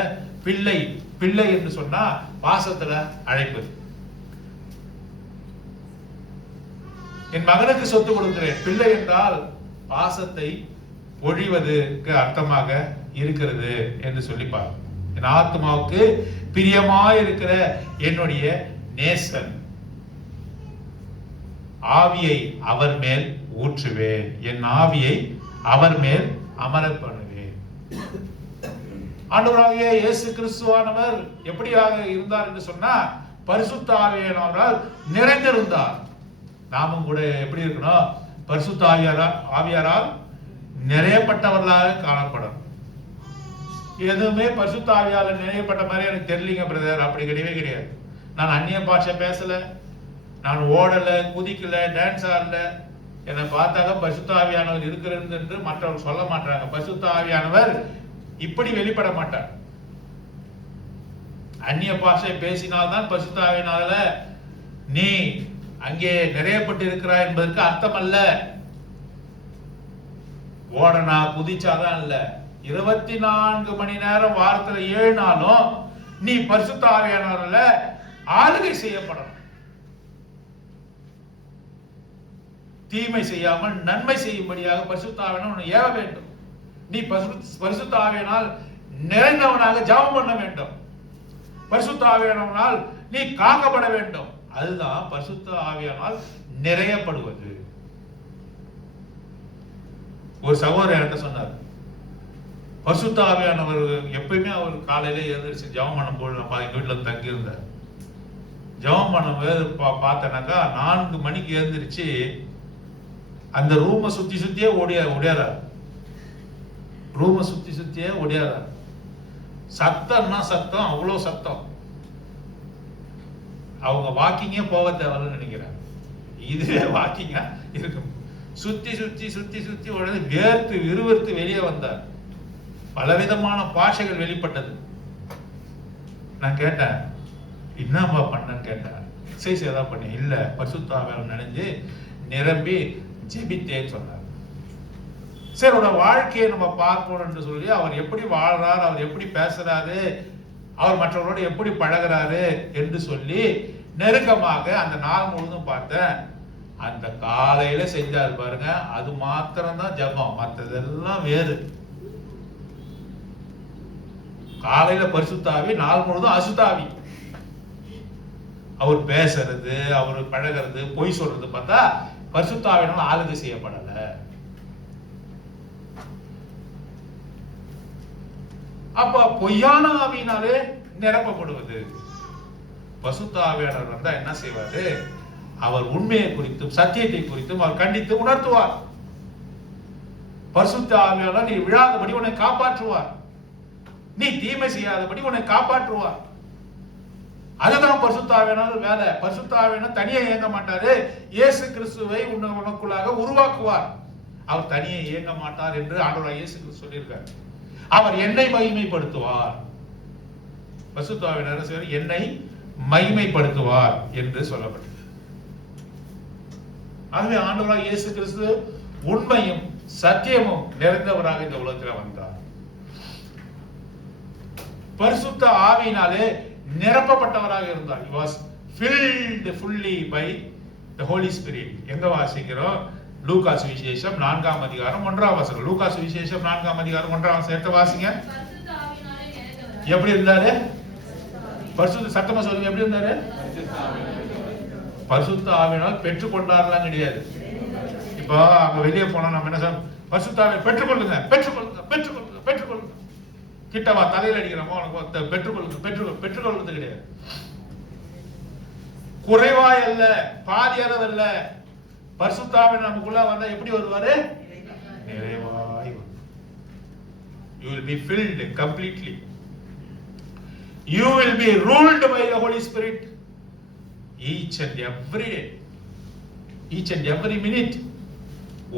பிள்ளை. பிள்ளை என்று சொன்னா பாசத்துல அழைப்பது. என் மகனுக்கு சொத்து கொடுக்கிறேன். பிள்ளை என்றால் பாசத்தை பொழிவதுக்கு அர்த்தமாக இருக்கிறது என்று சொல்லிப்பார். என் ஆத்மாவுக்கு பிரியமாயிருக்கிற என்னுடைய நேசன், ஆவியை அவர் மேல் ஊற்றுவேன், என் ஆவியை அவர் மேல் அமர பண்ணுவேன். ஆண்டவராகிய இயேசு கிறிஸ்துவானவர் எப்படியாக இருந்தார் என்று சொன்னா, பரிசுத்த ஆவியானவரால் நிறைந்திருந்தார். நாமும் கூட எப்படி இருக்கணும்? பரிசுத்த ஆவியாரால் நிறையப்பட்டவர்களாக காணப்படும். எதுவுமே பரிசுத்த ஆவியால நிறையப்பட்ட மாதிரி எனக்கு தெரியலீங்க பிரதர், அப்படி கிடையவே கிடையாது. நான் அந்நிய பாஷை பேசல, நான் ஓடல, குதிக்கல, டான்ஸ் ஆடல. என்னை பார்த்தாக்க பரிசுத்த ஆவியானவர் இருக்கிறது என்று மற்றவர்கள் சொல்ல மாட்டாங்க. பரிசுத்த ஆவியானவர் இப்படி வெளிப்பட மாட்டார். அந்நிய பாஷை பேசினால்தான் பரிசுத்த ஆவியானவரால நீ அங்கே நிறையப்பட்டு இருக்கிறாய் என்பதற்கு அர்த்தம் அல்ல. ஓடனா குதிச்சாதான் இல்ல, 24 மணி நேரம் வாரத்துல 7 நாளும் நீ பரிசுத்த ஆவியானவரால ஆளுகை செய்யப்படணும். தீமை செய்யாமல் நன்மை செய்யும்படியாக பரிசுத்த ஆவியானவர் ஏவ வேண்டும். நீ பரிசுத்த ஆவியானால் நிறைந்தவனாக ஜெபம் பண்ண வேண்டும். பரிசுத்த ஆவியானவனால் நீ காக்கப்பட வேண்டும். அதுதான் பரிசுத்த ஆவியானால் நிறையப்படுவது. ஒரு சகோதரர் என்கிட்ட சொன்னார், பரிசுத்த ஆவியானவர் எப்பயுமே அவர் காலையில எழுந்திரிச்சு ஜெபம் பண்ணும்போது நம்ம எங்க வீட்டுல தங்கி இருந்தார். ஜெபம் பண்ணும்போது பார்த்தனாக்கா 4 மணிக்கு எழுந்திரிச்சு அந்த ரூமை சுத்தியே ஓடியாரார். ரூமை சுத்தியே ஓடியாரார். சத்தம்னா சத்தம், அவ்வளவு சத்தம். அவங்க வாக்கிங்கே போக தேவைன்னு நினைக்கிறாங்க. இதுவே வாக்கிங்கா இருக்கும். சுத்தி உடனே வேர்த்து விறுவிறுத்து வெளியே வந்தார். பலவிதமான பாஷைகள் வெளிப்பட்டது. நான் கேட்டேன், என்னப்பா பண்ணன்னு கேட்டேன். எக்ஸசைஸ் ஏதாவது பண்ணி? இல்ல, பரிசுத்த ஆவியானவர் நினைஞ்சு நிரம்பி ஜெபித்தேன்னு சொன்னார். சரி, அவரோட வாழ்க்கையை நம்ம பார்க்கணும் என்று சொல்லி அவர் எப்படி வாழ்றாரு, அவர் எப்படி பேசுறாரு, அவர் மற்றவர்களோடு எப்படி பழகிறாரு என்று சொல்லி நெருக்கமாக அந்த நாள் முழுதும் பார்த்தேன். அந்த காலையில செஞ்சாரு பாருங்க, அது மாத்திரம்தான் ஜெபம், மற்றதெல்லாம் வேறு. காலையில பரிசுத்தாவி, நாள் முழுதும் அசுத்தாவி. அவர் பேசுறது, அவர் பழகிறது, பொய் சொல்றது பார்த்தா பரிசுத்தாவினால் ஆளுகை செய்யப்படல. அப்ப பொய்யான ஆவியினாலே நிரப்பப்படுவது. பரிசுத்த ஆவியானவர் வந்தா என்ன செய்வாரு? அவர் உண்மையை குறித்தும் சத்தியத்தை குறித்தும் அவர் கண்டித்து உணர்த்துவார். பரிசுத்த ஆவியானவர் நீ விழாதபடி உன்னை காப்பாற்றுவார், நீ தீமை செய்யாதபடி உன்னை காப்பாற்றுவார். அதுதான் பரிசுத்த ஆவியானவர் வேலை. பரிசுத்த ஆவியானவர் தனியே இயங்க மாட்டாரு. இயேசு கிறிஸ்துவை உனக்குள்ளாக உருவாக்குவார். அவர் தனியே இயங்க மாட்டார் என்று ஆண்டவராகிய இயேசு கிறிஸ்து சொல்லியிருக்கார். அவர் என்னை மகிமைப்படுத்துவார். பரிசுத்த ஆவியானவர் என்னை மகிமைப்படுத்துவார் என்று சொல்லப்பட்டது. ஆகவே ஆண்டவராகிய இயேசு கிறிஸ்து உண்மையும் சத்தியமும் நிறைந்தவராக இந்த உலகத்தில் வந்தார். பரிசுத்த ஆவியினாலே நிரப்பப்பட்டவராக இருந்தார். He was filled fully by the Holy Spirit. எங்க வாசிக்கிறோம்? லூக்கா சுவிசேஷம் 4ஆம் அதிகாரம் 1ஆம் வசனம். லூக்கா சுவிசேஷம் 4ஆம் அதிகாரம் 1ஆம் வசனத்தை வாசிங்க. எப்படி இருந்தாரு? பரிசுத்த, சத்தமா சொல்லுங்க, எப்படி இருந்தாரு? பரிசுத்த ஆவியினால் பெற்றுக்கொண்டார்லாம் கிடையாது. இப்போ அங்க வெளியே போனா நம்ம என்ன சொல்றோம்? பரிசுத்த ஆவியை பெற்றுக்கொள்ளுங்க, பெற்றுக்கொள்ளுங்க, பெற்றுக்கொள்ளுங்க, பெற்றுக்கொள்ளுங்க. கிட்டவா தலையில் அடிக்கிறோமோ உனக்கு பெற்றுக்கொள்ளுங்க, பெற்றுக்கொள்வது கிடையாது. குறைவாய் அல்ல, பாதி அளவு அல்ல. பரிசுத்த ஆவி நமக்குள்ள வந்தா எப்படி வருவாரு? நிறைவாய். You will be filled completely. You will be ruled by the Holy Spirit each and every day, each and every minute.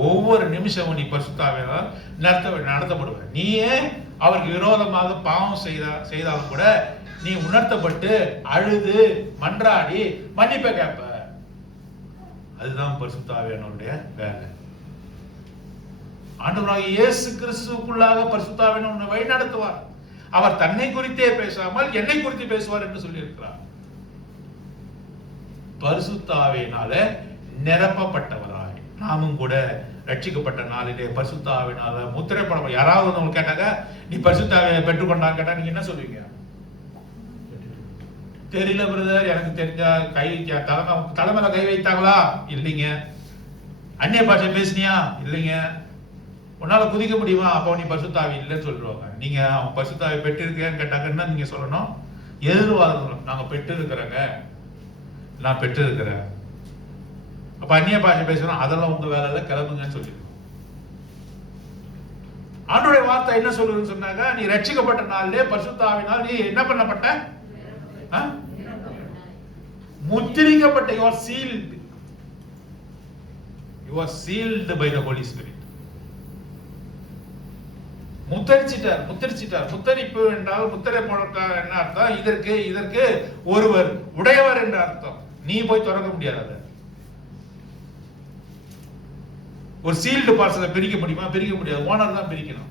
ஒவ்வொரு நிமிஷமும் நீ பரிசுத்த ஆவியால் நடத்தப்படுவ. நீயே அவருக்கு விரோதமாக பாவம் செய்தாலும் கூட நீ உணர்த்தப்பட்டு அழுது மன்றாடி மன்னிப்பை கேட்ப. அதுதான் பரிசுத்த ஆவியானவருடைய வேலை. ஆண்டவராகிய இயேசு கிறிஸ்துவுக்குள்ளாக பரிசுத்த ஆவியானவர் உன்னை வழி நடத்துவார். அவர் தன்னை குறித்தே பேசாமல் என்னை குறித்து பேசுவார் என்று சொல்லி இருக்கிறார். பரிசுத்த ஆவியினால நிரப்பப்பட்டவராய் நாமும் கூட ரட்சிக்கப்பட்ட நாளிலே பரிசுத்த ஆவியினால முத்திரை போட. யாராவது வந்து உங்களுக்கு கேட்டாங்க நீ பரிசுத்த ஆவியை பெற்றுக்கொண்டான்னு கேட்டா நீங்க என்ன சொல்லுவீங்க? தெரியல பிரதர், எனக்கு தெரிஞ்சா கை தலைமையில கை வைத்தாங்களா? இல்லைங்க. அந்நிய பாஷை பேசினியா? இல்லைங்க. உன்னால குதிக்க முடியுமா? அப்போ நீ பரிசுத்த ஆவி இல்லைன்னு சொல்லிடுவாங்க. நீங்க அவன் பரிசுத்த ஆவி பெற்றிருக்கேன்னு கேட்டாங்கன்னா நீங்க சொல்லணும் எதிர்வாதம், நாங்க பெற்று இருக்கிறேங்க, நான் பெற்று இருக்கிறேன். அப்ப அந்நிய பாஷை பேசணும், அதெல்லாம் உங்க வேலையில கிளம்புங்கன்னு சொல்லிடுவோம். ஆண்டவருடைய வார்த்தை என்ன சொல்லுதுன்னு சொன்னாங்க, நீ ரட்சிக்கப்பட்ட நாளிலே பரிசுத்த ஆவியினால் நீ என்ன பண்ணப்பட்ட? முத்திரிக்கப்பட்ட. you are sealed. You are sealed by the Holy Spirit. முத்தரிச்சிட்டார். முத்தரிப்பு என்றால் முத்திரை போட்டார் என்ன அர்த்தம்? இதற்கு ஒருவர் உடையவர் என்ற அர்த்தம். நீ போய் திறக்க முடியாது. ஒரு சீல்டு பார்சலை பிரிக்க முடியுமா? பிரிக்க முடியாது. ஓனர் தான் பிரிக்கணும்.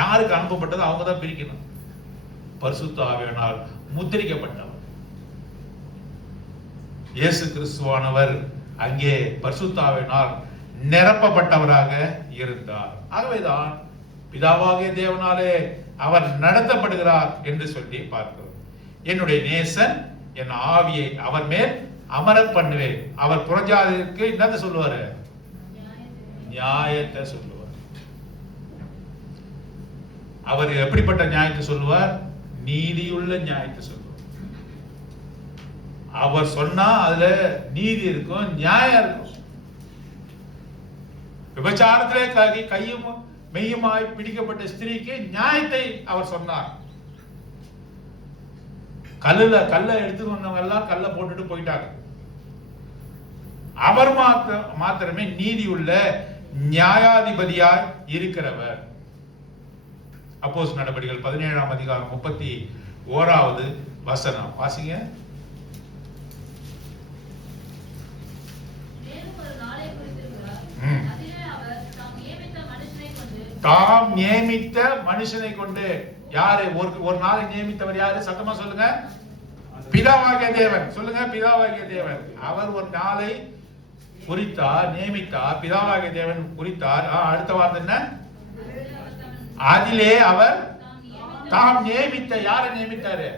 யாருக்கு அனுப்பப்பட்டது அவங்க தான் பிரிக்கணும். பரிசுத்த ஆவியினால் முத்திரிக்கப்பட்டவர் இயேசு கிறிஸ்துவானவர் அங்கே பரிசுத்த ஆவியினால் நிரப்பப்பட்டவராக இருந்தார். ஆகவேதான் பிதாவாகிய தேவனாலே அவர் நடத்தப்படுகிறார் என்று சொல்லி பார்க்கிறோம். என்னுடைய நேசன் என் ஆவியை அவர் மேல் அமர பண்ணுவேன். அவர் புறஜாதிக்கு என்னத்தை சொல்லுவாரு? நியாயத்தை சொல்லுவார். அவர் எப்படிப்பட்ட நியாயத்தை சொல்லுவார்? நீதியுள்ள நியாயத்தை சொல்லுவார். அவர் சொன்னா அதுல நீதி இருக்கும், நியாயம் இருக்கும். விபச்சாரத்திலே கையும் மெய்யுமாய் பிடிக்கப்பட்ட ஸ்திரீக்கு நியாயத்தை அவர் சொன்னார். கல்லை எடுத்து வந்தவங்க எல்லாம் கல்லை போட்டுட்டு போயிட்டாங்க. அவர் மாத்திரமே நீதி உள்ள நியாயாதிபதியாய் இருக்கிறவர். அப்போஸ்தலர் நடபடிகள் 17ஆம் அதிகாரம் 31வது வசனம் வாசிங்க. தாம் நியமித்த மனுஷனை கொண்டு. யாரு? ஒரு நாளை நியமித்தவர் யாரு? சத்தமா சொல்லுங்க. பிதாவாகிய தேவன். சொல்லுங்க, பிதாவாகிய தேவன். அவர் ஒரு நாளை குறித்தார், நியமித்தார். பிதாவாகிய தேவன் குறித்தார். அடுத்த வார்த்தை என்ன? அதிலே அவர் தாம் நியமித்த. யாரை நியமித்தாரு?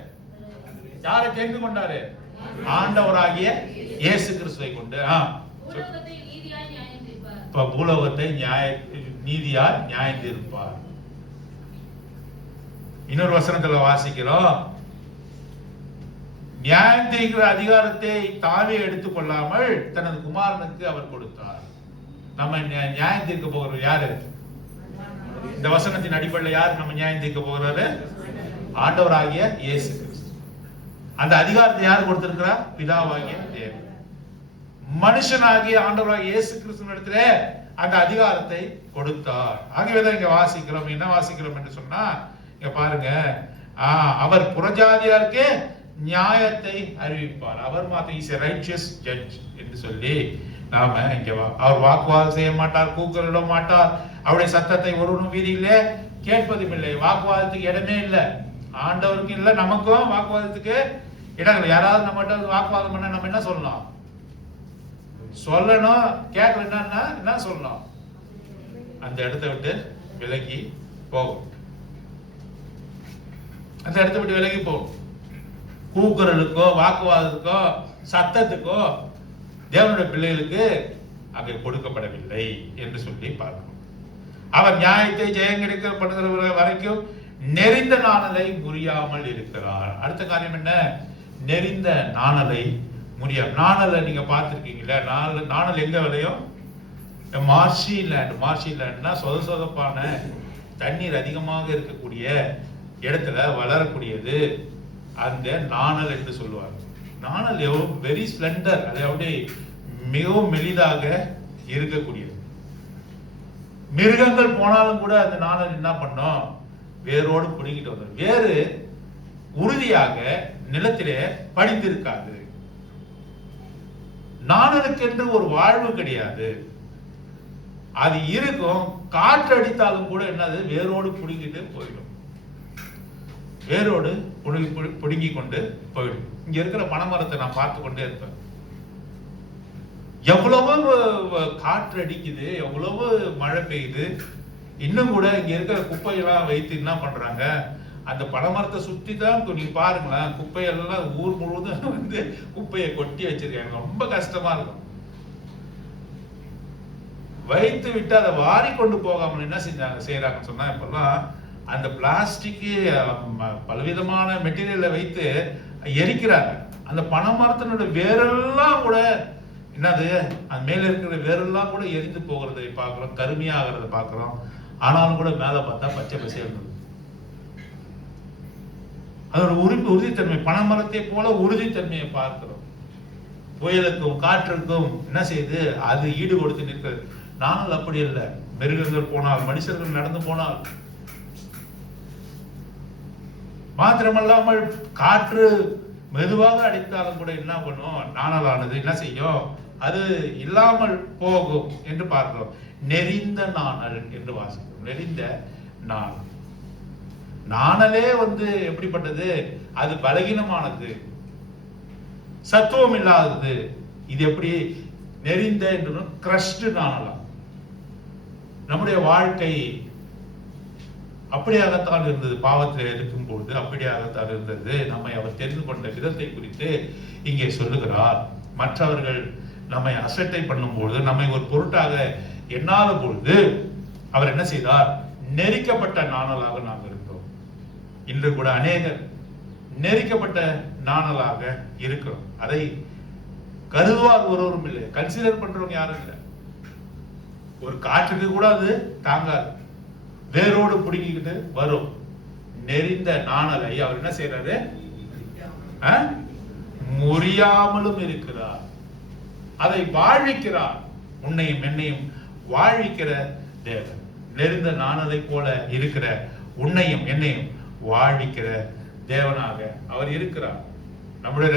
யாரை தெரிந்து கொண்டாரு? ஆண்டவராகிய இயேசு கிறிஸ்துவை கொண்டு. பூலோகத்தை நீதியாய் நியாயம் தீர்ப்பார். இன்னொரு வசனத்துல வாசிக்கிறோம், நியாயம் தீர்க்கிற அதிகாரத்தை தாவே எடுத்துக் கொள்ளாமல் தனது குமாரனுக்கு அவர் கொடுத்தார். நம்ம நியாயம் தீர்க்க போகிறோம் யாரு? இந்த வசனத்தின் அடிப்படையில் யார் நம்ம நியாயம் தீர்க்க போகிறாரு? ஆண்டவராகிய இயேசு கிறிஸ்து. அந்த அதிகாரத்தை யார் கொடுத்திருக்கிறார்? பிதாவாகிய தேவன். மனுஷனாகிய ஆண்டவராகிய இயேசு கிறிஸ்துவினிடத்துல அந்த அதிகாரத்தை கொடுத்தார். ஆகவேதான் இங்க வாசிக்கிறோம். என்ன வாசிக்கிறோம் என்று சொன்னா, இங்க பாருங்க, அவர் புறஜாதியாருக்கு நியாயத்தை அறிவிப்பார். அவர் மாத்திரம் இஸ் எ ரைச்சியஸ் ஜட்ஜ் என்று சொல்லி நாம இங்க அவர் வாக்குவாதம் செய்ய மாட்டார், கூக்குரலிட மாட்டார். அவருடைய சத்தத்தை ஒருவனும் வீதியிலே கேட்பதும் இல்லை. வாக்குவாதத்துக்கு இடமே இல்லை. ஆண்டவருக்கு இல்லை, நமக்கும் வாக்குவாதத்துக்கு இடம் இல்லை. யாராவது நம்மகிட்ட வாக்குவாதம் பண்ண நம்ம என்ன சொல்லலாம்? சொல்லணும். கேட்கலன்னா என்ன சொல்லணும்? அந்த இடத்தை விட்டு விலகி போகும். அந்த இடத்தை விட்டு விலகி போகும். கூக்குரலுக்கோ வாக்குவாதத்துக்கோ சத்தத்துக்கோ தேவனுடைய பிள்ளைகளுக்கு அங்கே கொடுக்கப்படவில்லை என்று சொல்லி பார்க்கணும். அவர் நியாயத்தை ஜெயங்கெடுக்க பண்ணுகிற வரைக்கும் நெறிந்த நாணலை முறியாமல் இருக்கிறார். அடுத்த காரியம் என்ன? நெறிந்த நாணலை முடியாது. நாணலை நீங்க பார்த்திருக்கீங்களா? நாணல் எங்க விளையும்? மார்ஷி லேண்ட்னா சொதப்பான தண்ணீர் அதிகமாக இருக்கக்கூடிய இடத்துல வளரக்கூடியது அந்த நாணல் என்று சொல்லுவார். நாணல் வெரி ஸ்ப்ளெண்டர், அதாவது மிகவும் மெலிதாக இருக்கக்கூடியது. மிருகங்கள் போனாலும் கூட அந்த நாணல் என்ன பண்ணும்? வேரோடு பிடிங்கிட்டு வந்தது. வேறு உறுதியாக நிலத்திலே படிந்திருக்காது. நாணலுக்கு என்று ஒரு வாழ்வு கிடையாது. அது இருக்கும், காற்று அடித்தாலும் கூட என்னது? வேரோடு பிடுங்கிட்டு போயிடும். வேரோடு பிடுங்கி கொண்டு போயிடும். இங்க இருக்கிற பனைமரத்தை நான் பார்த்து கொண்டே இருப்பேன். எவ்வளவு காற்று அடிக்குது, எவ்வளவு மழை பெய்யுது, இன்னும் கூட இங்க இருக்கிற குப்பையெல்லாம் வைத்து என்ன பண்றாங்க, அந்த பனைமரத்தை சுத்தி தான் நீங்க பாருங்களேன், குப்பையெல்லாம் ஊர் முழுவதும் வந்து குப்பையை கொட்டி வச்சிருக்காங்க. ரொம்ப கஷ்டமா இருக்கும். வைத்து விட்டு அதை வாரி கொண்டு போகாமல் என்ன செய்யறாங்கன்னு சொன்னா, இப்பெல்லாம் அந்த பிளாஸ்டிக் பலவிதமான மெட்டீரியலை வைத்து எரிக்கிறாங்க. அந்த பனைமரத்தினுடைய வேரெல்லாம் கூட என்னது, அது மேல இருக்கிற வேரெல்லாம் கூட எரிந்து போகிறதை பார்க்கிறோம், கருமையாகிறத பார்க்கிறோம். ஆனாலும் கூட மேல பார்த்தா பச்சை பசேல். அதோட உறுதித்தன்மை, பனைமரத்தை போல உறுதித்தன்மையை பார்க்கிறோம். புயலுக்கும் காற்றுக்கும் என்ன செய்யுது, அது ஈடு கொடுத்து நிற்கிறது. நாங்கள் அப்படி இல்லை. மிருகங்கள் போனால், மனுஷர்கள் நடந்து போனால், மாத்திரமல்லாமல் காற்று மெதுவாக அடித்தாலும் கூட என்ன பண்ணும், நாணலானது என்ன செய்யும், அது இல்லாமல் போகும் என்று பார்க்கிறோம். நெறிந்த நாணல் என்று வாசிக்கிறோம். நெறிந்த நாணல். நாணலே வந்து எப்படிப்பட்டது, அது பலகீனமானது, சத்துவம் இல்லாதது. இது எப்படி நெறிந்த என்று கிரஷ்டு நாணலாம். நம்முடைய வாழ்க்கை அப்படியாகத்தான் இருந்தது. பாவத்தில் இருக்கும் பொழுது அப்படியாகத்தான் இருந்தது. நம்மை அவர் தெரிந்து கொண்ட விதத்தை குறித்து இங்கே சொல்லுகிறார். மற்றவர்கள் நம்மை அசட்டை பண்ணும் பொழுது, நம்மை ஒரு பொருட்டாக எண்ணாத பொழுது அவர் என்ன செய்தார், நெரிக்கப்பட்ட நாணலாக நாம் இருக்கிறோம். இன்று கூட அநேகர் நெரிக்கப்பட்ட நாணலாக இருக்கிறோம். அதை கருதுவார் ஒருவரும் இல்லை, கன்சிடர் பண்றவங்க யாரும் இல்லை. ஒரு காற்றுக்கு கூட அது தாங்காது, வேரோடு பிடிக்கிட்டு வரும். நெறிந்த நாணலை அவர் என்ன செய்யறாரு, முறியாமலும் இருக்கிறார், அதை வாழ்விக்கிறார். உன்னையும் என்னையும் வாழ்விக்கிற தேவன். நெறிந்த நாணலை போல இருக்கிற உன்னையும் என்னையும் வாழ்விக்கிற தேவனாக அவர் இருக்கிறார். நம்முடைய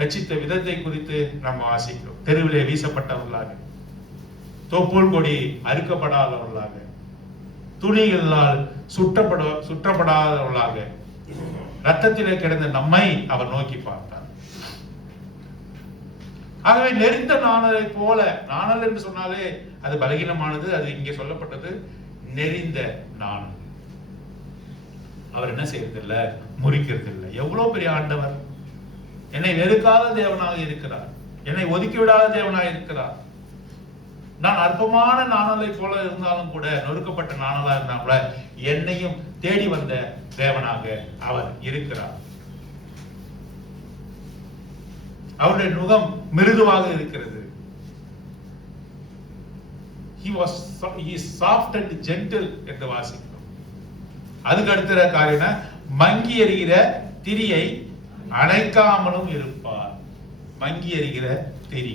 ரட்சித்த விதத்தை குறித்து நாம் வாசிக்கிறோம். தெருவிலே வீசப்பட்டவர்களாக, தொப்புள் கொடி அறுக்கப்படாதவர்களாக, துணிகளால் சுற்றப்படாதவர்களாக, ரத்தத்திலே கிடந்த நம்மை அவர் நோக்கி பார்த்தார். ஆகவே நெறிந்த நாணலை போல, நாணல் என்று சொன்னாலே அது பலகீனமானது. அது இங்கே சொல்லப்பட்டது நெறிந்த நாணல். அவர் என்ன செய்யறது இல்லை, முறிக்கிறது இல்லை. எவ்வளவு பெரிய ஆண்டவர்! என்னை வெறுக்காத தேவனாக இருக்கிறார், என்னை ஒதுக்கி விடாத தேவனாக இருக்கிறார். நான் அற்பமான நாணலை போல இருந்தாலும் கூட, நொறுக்கப்பட்ட நாணலா இருந்தாலும் கூட, என்னையும் தேடி வந்த தேவனாக அவர் இருக்கிறார். அவருடைய நுகம் மிருதுவாக இருக்கிறது. He is soft and gentle என்று வாசிக்கிறோம். அதுக்கு அடுத்த காரியம், மங்கி எறிகிற திரியை அணைக்காமலும் இருப்பார். மங்கி எறிகிற திரி.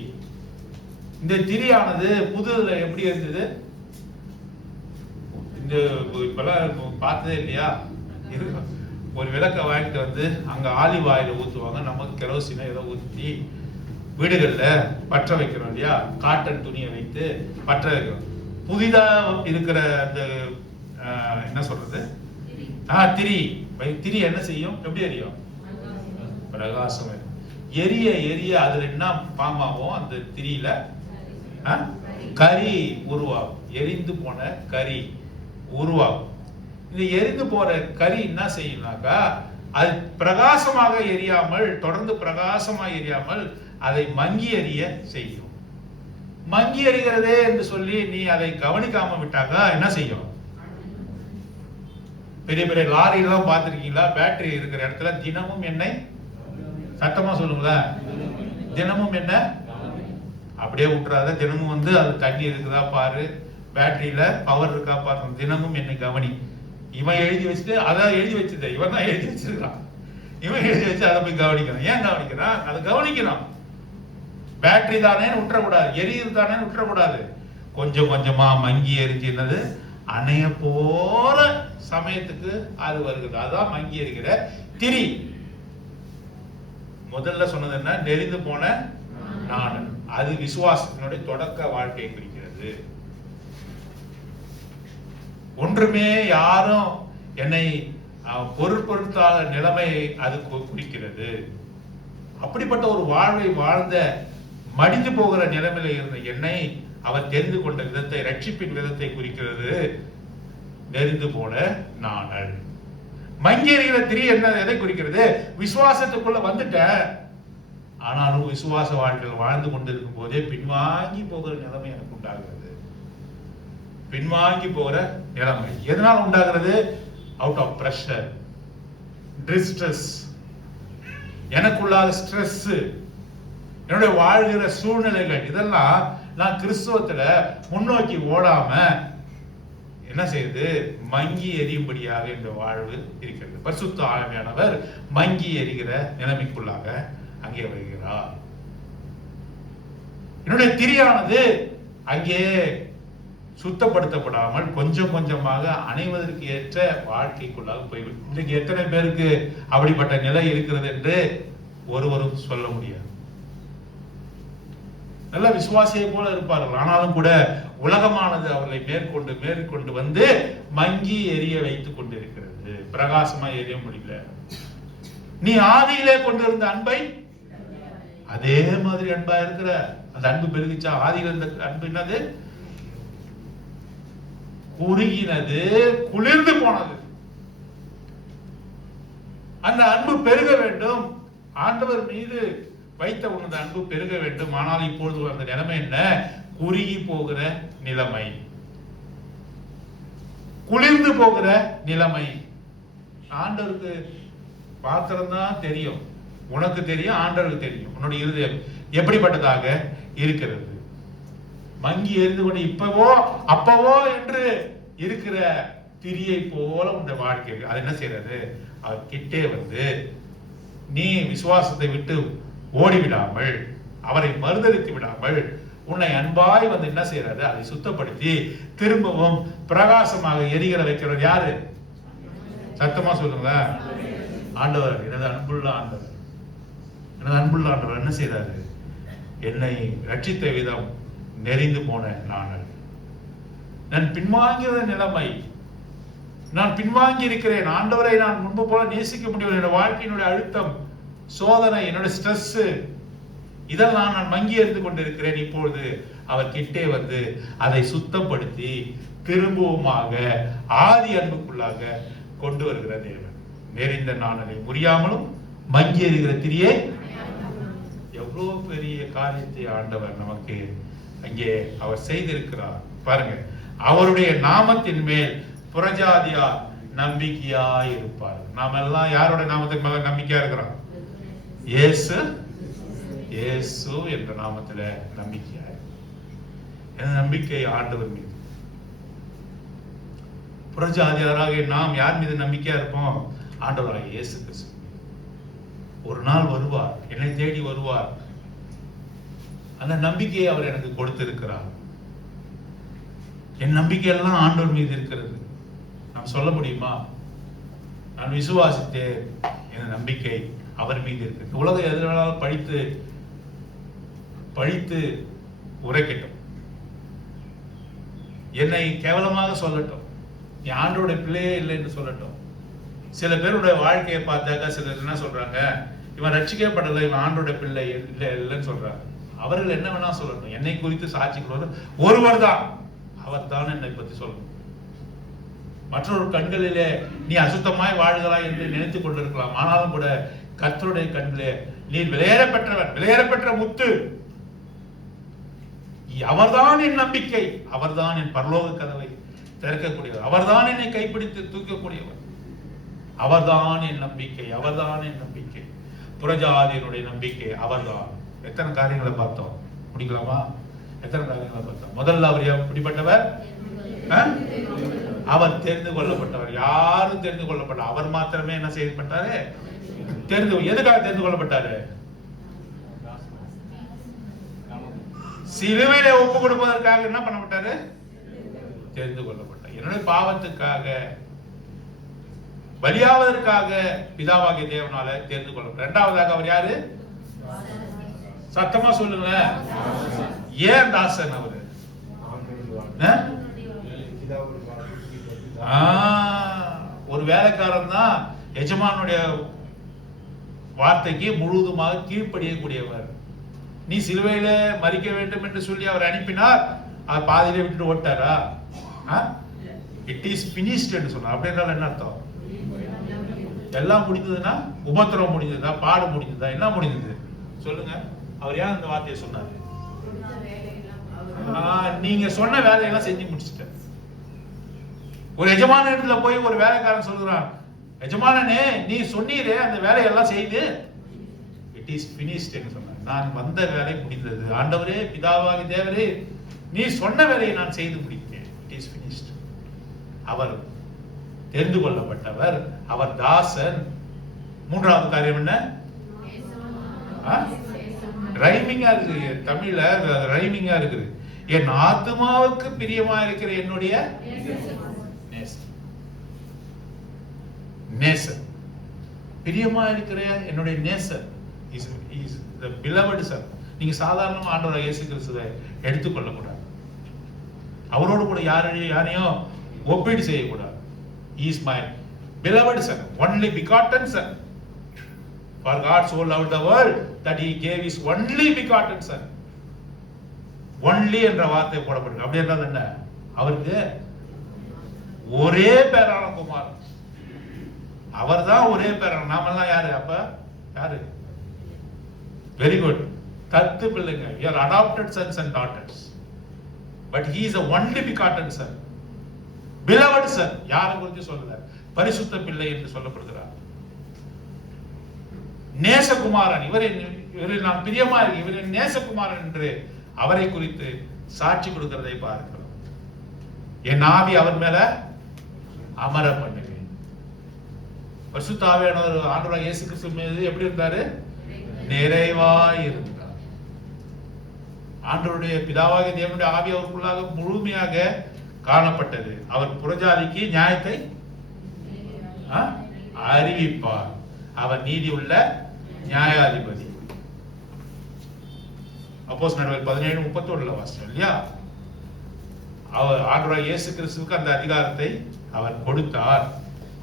இந்த திரியானது புதுல எப்படி இருந்தது, இந்த இப்பெல்லாம் பார்த்ததே இல்லையா? ஒரு விளக்க வாங்கிட்டு வந்து அங்க ஆலிவ் ஆயில ஊத்துவாங்க, நமக்கு கெரோசினை ஏதோ ஊற்றி வீடுகள்ல பற்ற வைக்கிறோம் இல்லையா? காட்டன் துணியை வைத்து பற்ற வைக்கிறோம். புதிதா இருக்கிற அந்த என்ன சொல்றது, திரி. திரி என்ன செய்யும், எப்படி எரியும், பிரகாசம். எரிய எரிய அதுல என்ன பாமாவும், அந்த திரியில கரி உருவாகும். எரிந்து போன கரி உருவாகும். இந்த எரிந்து போற கரி என்ன செய்யும்னாக்கா, அது பிரகாசமாக எரியாமல், தொடர்ந்து பிரகாசமாக எரியாமல் அதை மங்கி எறிய செய்யும். மங்கி எறிகிறதே என்று சொல்லி நீ அதை கவனிக்காம விட்டாக்கா என்ன செய்யும்? பெரிய பெரிய லாரி எல்லாம் பார்த்திருக்கீங்களா? பேட்டரி இருக்கிற இடத்துல தினமும் எண்ணெய், சத்தமா சொல்லுங்களேன், தினமும் என்ன, அப்படியே விட்டுறாத. தினமும் வந்து அது தண்ணி இருக்குதா பாரு, பேட்டரியில பவர் இருக்கா பாரு, தினமும் என்னை கவனி. இவன் எழுதி வச்சுட்டு, அதான் எழுதி வச்சது இவன் தான் எழுதி வச்சிருக்கான். இவன் எழுதி வச்சு அதை போய் கவனிக்கணும். ஏன் கவனிக்கிறான்? அதை கவனிக்கணும். பேட்டரி தானே விட்டுறக்கூடாது, எரியுது தானே விட்டுறக்கூடாது. கொஞ்சம் கொஞ்சமா மங்கி எரிஞ்சு என்னது அணைய போல சமயத்துக்கு அது வருகிறது. அதான் மங்கி எரிகிற திரி. முதல்ல சொன்னது என்ன, நெறிந்து போன நாணல். அது விசுவாசத்தினுடைய தொடக்க வாழ்க்கையை குறிக்கிறது. ஒன்றுமே யாரும் என்னை பொருட்படுத்தாத நிலைமை அது குறிக்கிறது. அப்படிப்பட்ட ஒரு வாழ்வை வாழ்ந்த மடிந்து போகிற நிலைமையில இருந்த என்னை அவர் தெரிந்து கொண்ட விதத்தை, ரட்சிப்பின் விதத்தை குறிக்கிறது. நெறிந்து போன நாணல். மங்கி எறிகிற திரி என்ன எதை குறிக்கிறது? விசுவாசத்துக்குள்ள வந்துட்ட, ஆனாலும் விசுவாச வாழ்க்கையில் வாழ்ந்து கொண்டிருக்கும் போதே பின்வாங்கி போகிற நிலைமை எனக்கு உண்டாகிறது. பின்வாங்கி போகிற நிலைமை எதனால் உண்டாகிறது? அவுட் ஆஃப் பிரஷர், டிஸ்ட்ரெஸ், எனக்குள்ளாத ஸ்ட்ரெஸ், என்னுடைய வாழ்கிற சூழ்நிலைகள், இதெல்லாம் நான் கிறிஸ்துவத்துல முன்னோக்கி ஓடாம என்ன செய்யுது? மங்கி எரியும்படியாக இந்த வாழ்வு இருக்கிறது. பரிசுத்த ஆவியானவர் மங்கி எரிகிற நிலைமைக்குள்ளாக அங்கே வருகிறார். என்னுடைய திரியானது அங்கே சுத்தப்படுத்தப்படாமல் கொஞ்சம் கொஞ்சமாக அணைவதற்கு ஏற்ற வாழ்க்கைக்குள்ளாக போய்விடும். இன்றைக்கு எத்தனை பேருக்கு அப்படிப்பட்ட நிலை இருக்கிறது என்று ஒருவரும் சொல்ல முடியாது. நல்ல விசுவாசியை போல இருப்பார்கள், ஆனாலும் கூட உலகமானது அவர்களை மேற்கொண்டு வந்து மங்கி எரிய வைத்துக் கொண்டிருக்கிறது. பிரகாசமா எரிய முடியல. நீ ஆதியிலே கொண்டிருந்த அன்பை அதே மாதிரி அன்பா இருக்கிற, அந்த அன்பு பெருகிச்சா? ஆதியில் இருந்த அன்பு என்னது? குறுகினது, குளிர்ந்து போனது. அந்த அன்பு பெருக வேண்டும். ஆண்டவர் மீது வைத்த உனது அன்பு பெருக வேண்டும். ஆனால் இப்பொழுது அந்த நிலைமை என்ன? குறுகி போகிற நிலைமை, குளிர்ந்து போகிற நிலைமை. ஆண்டவருக்கு பாத்திரம்தான் தெரியும், உனக்கு தெரியும், ஆண்டவருக்கு தெரியும் உன்னுடைய இருதயம் எப்படிப்பட்டதாக இருக்கிறது. மங்கி எரிந்து கொண்டு இப்பவோ அப்பவோ என்று இருக்கிற திரியை போல உன்னுடைய வாழ்க்கை. அது என்ன செய்யறது? அவர் கிட்டே வந்து நீ விசுவாசத்தை விட்டு ஓடிவிடாமல், அவரை மறுதலித்து விடாமல், உன்னை அன்பாய் வந்து என்ன செய்யறாரு? அதை சுத்தப்படுத்தி திரும்பவும் பிரகாசமாக எரிகிற வைக்கிறது யாரு? சத்தமா சொல்லுங்க. ஆண்டவர், எனது அன்புள்ள ஆண்டவர், எனது அன்புள்ள ஆண்டவர் என்ன செய்யறாரு? என்னை ரட்சித்த விதம் நெறிந்து போன நாணல், நான் பின்வாங்கிற நிலைமை, நான் பின்வாங்கி இருக்கிறேன். ஆண்டவரை நான் முன்பு போல நேசிக்க முடியவில்லை. என்னோட வாழ்க்கையினுடைய அழுத்தம், சோதனை, என்னோட ஸ்ட்ரெஸ், இதெல்லாம் நான் மங்கி எறிந்து கொண்டிருக்கிறேன். இப்பொழுது அவர் கிட்டே வந்து அதை சுத்தப்படுத்தி திரும்பவுமாக ஆதி அன்புக்குள்ளாக கொண்டு வருகிற தேவன். நெறிந்த நாணலை முறியாமலும் மங்கி எறிகிற திரியே. எவ்வளவு பெரிய காரியத்தை ஆண்டவர் நமக்கு அங்கே அவர் செய்திருக்கிறார் பாருங்க. அவருடைய நாமத்தின் மேல் புறஜாதியார் நம்பிக்கையாய் இருப்பார். நாம எல்லாம் யாரோட நாமத்தின் மேல நம்பிக்கையா இருக்கிறோம்? இயேசு, இயேசு என்ற நாமத்துல நம்பிக்கையாய். நம்பிக்கை ஆண்டவர் மீது. புறஜாதியாராக நாம் யார் மீது நம்பிக்கையா இருப்போம்? ஆண்டவராக இயேசு கிறிஸ்து. ஒரு நாள் வருவார், என்னை தேடி வருவார். அந்த நம்பிக்கையை அவர் எனக்கு கொடுத்திருக்கிறார். என் நம்பிக்கை எல்லாம் ஆண்டவர் மீது இருக்கிறது. நாம் சொல்ல முடியுமா? நான் விசுவாசித்தேன், என் நம்பிக்கை அவர் மீது இருக்கிறது. உலகம் எது வேணாலும் பழித்து உரைக்கட்டும், என்னை கேவலமாக சொல்லட்டும், நீ ஆண்டோட பிள்ளையே இல்லை என்று சொல்லட்டும். சில பேருடைய வாழ்க்கையை பார்த்தாக்கா சிலர் என்ன சொல்றாங்க? இவன் ரட்சிக்கப்படலை, இவன் ஆண்டோட பிள்ளை இல்லைன்னு சொல்றாங்க. அவர்கள் என்ன வேணா சொல்லட்டும், என்னை குறித்து சாட்சி ஒருவர் தான், அவர் தான் என்னை பற்றி சொல்லணும். மற்றொரு கண்களிலே நீ அசுத்தமாய் வாழ்கிறாய் என்று நினைத்துக் கொண்டிருக்கலாம். ஆனாலும் கூட கர்த்தருடைய கண்ணிலே நீ விலையேறப்பெற்றவன், விலையேறப்பெற்ற முத்து. அவர்தான் என் நம்பிக்கை, அவர்தான் என் பரலோக கதவை திறக்கக்கூடியவர், அவர்தான் என்னை கைப்பிடித்து தூக்கக்கூடியவர், அவர்தான் என் நம்பிக்கை, அவர்தான் என் நம்பிக்கை. புறஜாதியினுடைய நம்பிக்கை அவர்தான். எத்தனை காரியங்களை பார்த்தோம், முடிக்கலாமா? எத்தனை காரியங்களை பார்த்தோம்? முதல்ல அவர் எப்படிப்பட்டவர்? அவர் தெரிந்து கொள்ளப்பட்டவர். யாரும் தெரிந்து கொள்ளப்பட்டார், அவர் மாத்திரமே என்ன செய்யப்பட்டாரு? எதுக்காக தெரிந்து கொள்ளப்பட்டாரு? சிலுவையிலே ஒப்பு கொடுப்பதற்காக என்ன பண்ணப்பட்டாரு? தெரிந்து கொள்ளப்பட்டார். என்னுடைய பாவத்துக்காக, பலியாவதற்காக பிதாவாகிய தேவனால தெரிந்து கொள்ளப்பட்டார். இரண்டாவதாக அவர் யாரு? சத்தமா சொல்லுங்க. ஏன் தாசன் அவரு? ஒரு வேலைக்காரன் தான் எஜமானுடைய வார்த்தைக்கு முழுவதுமாக கீழ்ப்படியக்கூடியவர். நீ சிலுவையில மரிக்க வேண்டும் என்று சொல்லி அவர் அனுப்பினார், பாதியிலே விட்டுட்டு ஓட்டாரா? இட் இஸ் பினிஷ்ட் என்று சொன்னார். அப்படின்றால் என்ன அர்த்தம்? எல்லாம் முடிந்ததுன்னா உபத்திரம் முடிந்ததா, பாடு முடிந்ததா, என்ன முடிந்தது சொல்லுங்க? அவர் ஏன் அந்த வார்த்தையை சொன்னாரு? நீங்க சொன்ன வேலையெல்லாம் செஞ்சு முடிச்சுட்ட. ஒரு எஜமான இடத்துல போய் ஒரு வேலைக்காரன் சொல்லுறான், எஜமானனே நீ சொன்னீரே அந்த வேலையெல்லாம் செய்து இட் இஸ் பினிஷ்ட் என்று சொன்னார். நான் வந்த வேலை முடிந்தது. ஆண்டவரே, பிதாவாகி தேவரே, நீ சொன்ன வேலையை நான் செய்து முடித்தேன். It is finished. அவர் தெரிந்து கொள்ளப்பட்டவர், அவர் தாசன். மூன்றாவது காரியம் என்ன? ரைமிங்கா இருக்கு தமிழ்ல, ரைமிங்கா இருக்குது. என் ஆத்மாவுக்கு பிரியமா இருக்கிற என்னுடைய நேசர், பிரியமா இருக்கிற என்னுடைய நேசர் இஸ் தி பிலவட் சன். நீங்க சாதாரணமா ஆண்டவராகிய இயேசு கிறிஸ்துவை எடுத்துக்கொள்ள கூடாது. அவரோடு கூட யாரையும் ஒப்பீடு செய்யக்கூடாது. He is my beloved son, only begotten son. For God so loved the world that he gave his only begotten son. Only என்ற வார்த்தை போடப்பட்டிருக்கு. அப்படி என்றால் என்ன? அவருக்கு ஒரே பேரான குமாரன். அவர் தான் ஒரே பேரான. நாமெல்லாம் யாரு? அப்ப யாரு? வெரி குட், தத்து பிள்ளைங்க. We are adopted sons and daughters. But he is the only begotten son. Beloved son. யாரை குறித்து சொல்லல? பரிசுத்த பிள்ளை என்று சொல்லப்படுகிறார். நேசகுமாரன். இவரில் நான் பிரியமா இருக்கு, இவரின் நேசகுமாரன் என்று அவரை குறித்து சாட்சி கொடுக்கிறதை பார்க்கிறோம். என் ஆவி அவர் மேல அமர பண்ணுவேன். பரிசுத்த ஆவியானவர் ஆண்டவராகிய இயேசு கிறிஸ்து மீது எப்படி இருந்தாரு? நிறைவாய் இருந்தார். ஆண்டவருடைய பிதாவாகிய தேவனுடைய ஆவி அவருக்குள்ளாக முழுமையாக காணப்பட்டது. அவர் புறஜாதிக்கு நியாயத்தை அறிவிப்பார். அவர் நீதி உள்ள நியாயாதிபதி. அப்போஸ்தலர் 17:31 வாசிச்சோம் இல்லையா? அவர் ஆண்டவராகிய இயேசு கிறிஸ்துவுக்கு அந்த அதிகாரத்தை அவர் கொடுத்தார்.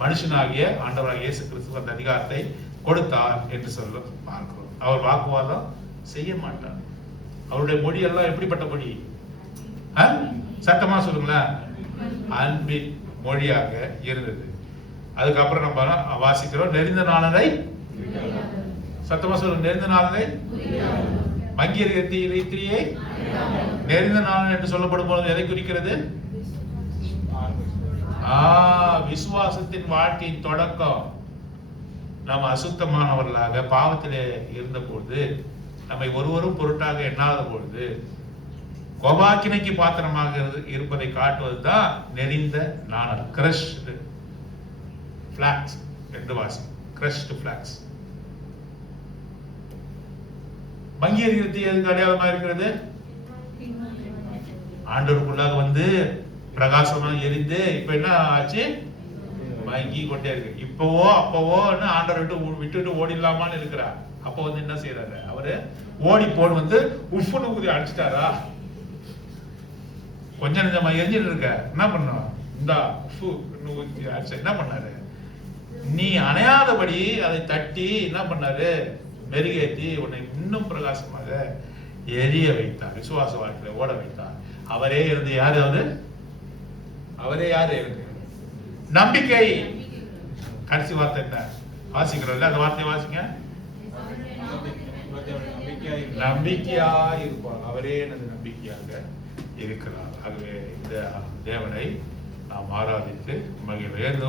மனுஷனாகிய ஆண்டவராகிய இயேசு கிறிஸ்துவுக்கு அந்த அதிகாரத்தை கொடுத்தார் என்று சொல்ல பார்க்கிறோம். அவர் வாக்குவாதம் செய்ய மாட்டார். அவருடைய மொழி எல்லாம் எப்படிப்பட்ட மொழி? சத்தமா சொல்லுங்களேன். அன்பின் மொழியாக இருந்தது. அதுக்கப்புறம் நம்ம வாசிக்கிறோம், நெறிந்த நாளனை. சத்தமா சொல்லுங்க, நெறிந்த நாளனை. மங்கியர் இத்திரியை நெறிந்த நாளன் என்று சொல்லப்படும் போது எதை குறிக்கிறது? விசுவாசத்தின் வாழ்க்கையின் தொடக்கம். நாம் அசுத்தமானவர்களாக பாவத்திலே இருந்த பொழுது, நம்மை ஒருவரும் பொருட்டாக எண்ணாத பொழுது, கோபாக்கினைக்கு பாத்திரமாக இருப்பதை காட்டுவதுதான் நெறிந்த நாணல். கிரஷ்டு பிளாக்ஸ் என்று வாசி. Crushed blocks. மங்கி எரிகிறது எதுக்கு அடையாளமா இருக்கிறது? ஆண்டவருக்குள்ளாக வந்து பிரகாசமா எரிந்து இப்ப என்ன ஆச்சு? மங்கி கொண்டே இருக்கு. இப்பவோ அப்பவோ ஆண்டவர் விட்டுட்டு ஓடிடலாமான்னு இருக்கிறார். அப்ப வந்து என்ன செய்யறாரு? அவரு ஓடி போன் வந்து உப்புன்னு ஊதி அடிச்சிட்டாரா? கொஞ்சம் நெஞ்சமா எரிஞ்சிட்டு இருக்க, என்ன பண்ணும்? இந்த என்ன பண்ணாரு? நீ அணையாதபடி அதை தட்டி என்ன பண்ணாரு? மெருகேற்றி உன்னை இன்னும் பிரகாசமாக எரிய வைத்தார். விசுவாச வாழ்க்கையில ஓட வைத்தார். அவரே இருந்து யாரு? அவரே யாரு? நம்பிக்கை. கடைசி வார்த்தை என்ன வாசிக்கிறோம்? அந்த வார்த்தையை வாசிங்க. நம்பிக்கையா இருப்பார். அவரே எனது நம்பிக்கையாக இருக்கிறார். ஆகவே இந்த தேவனை நாம் ஆராதித்து மகிழ்வோம்.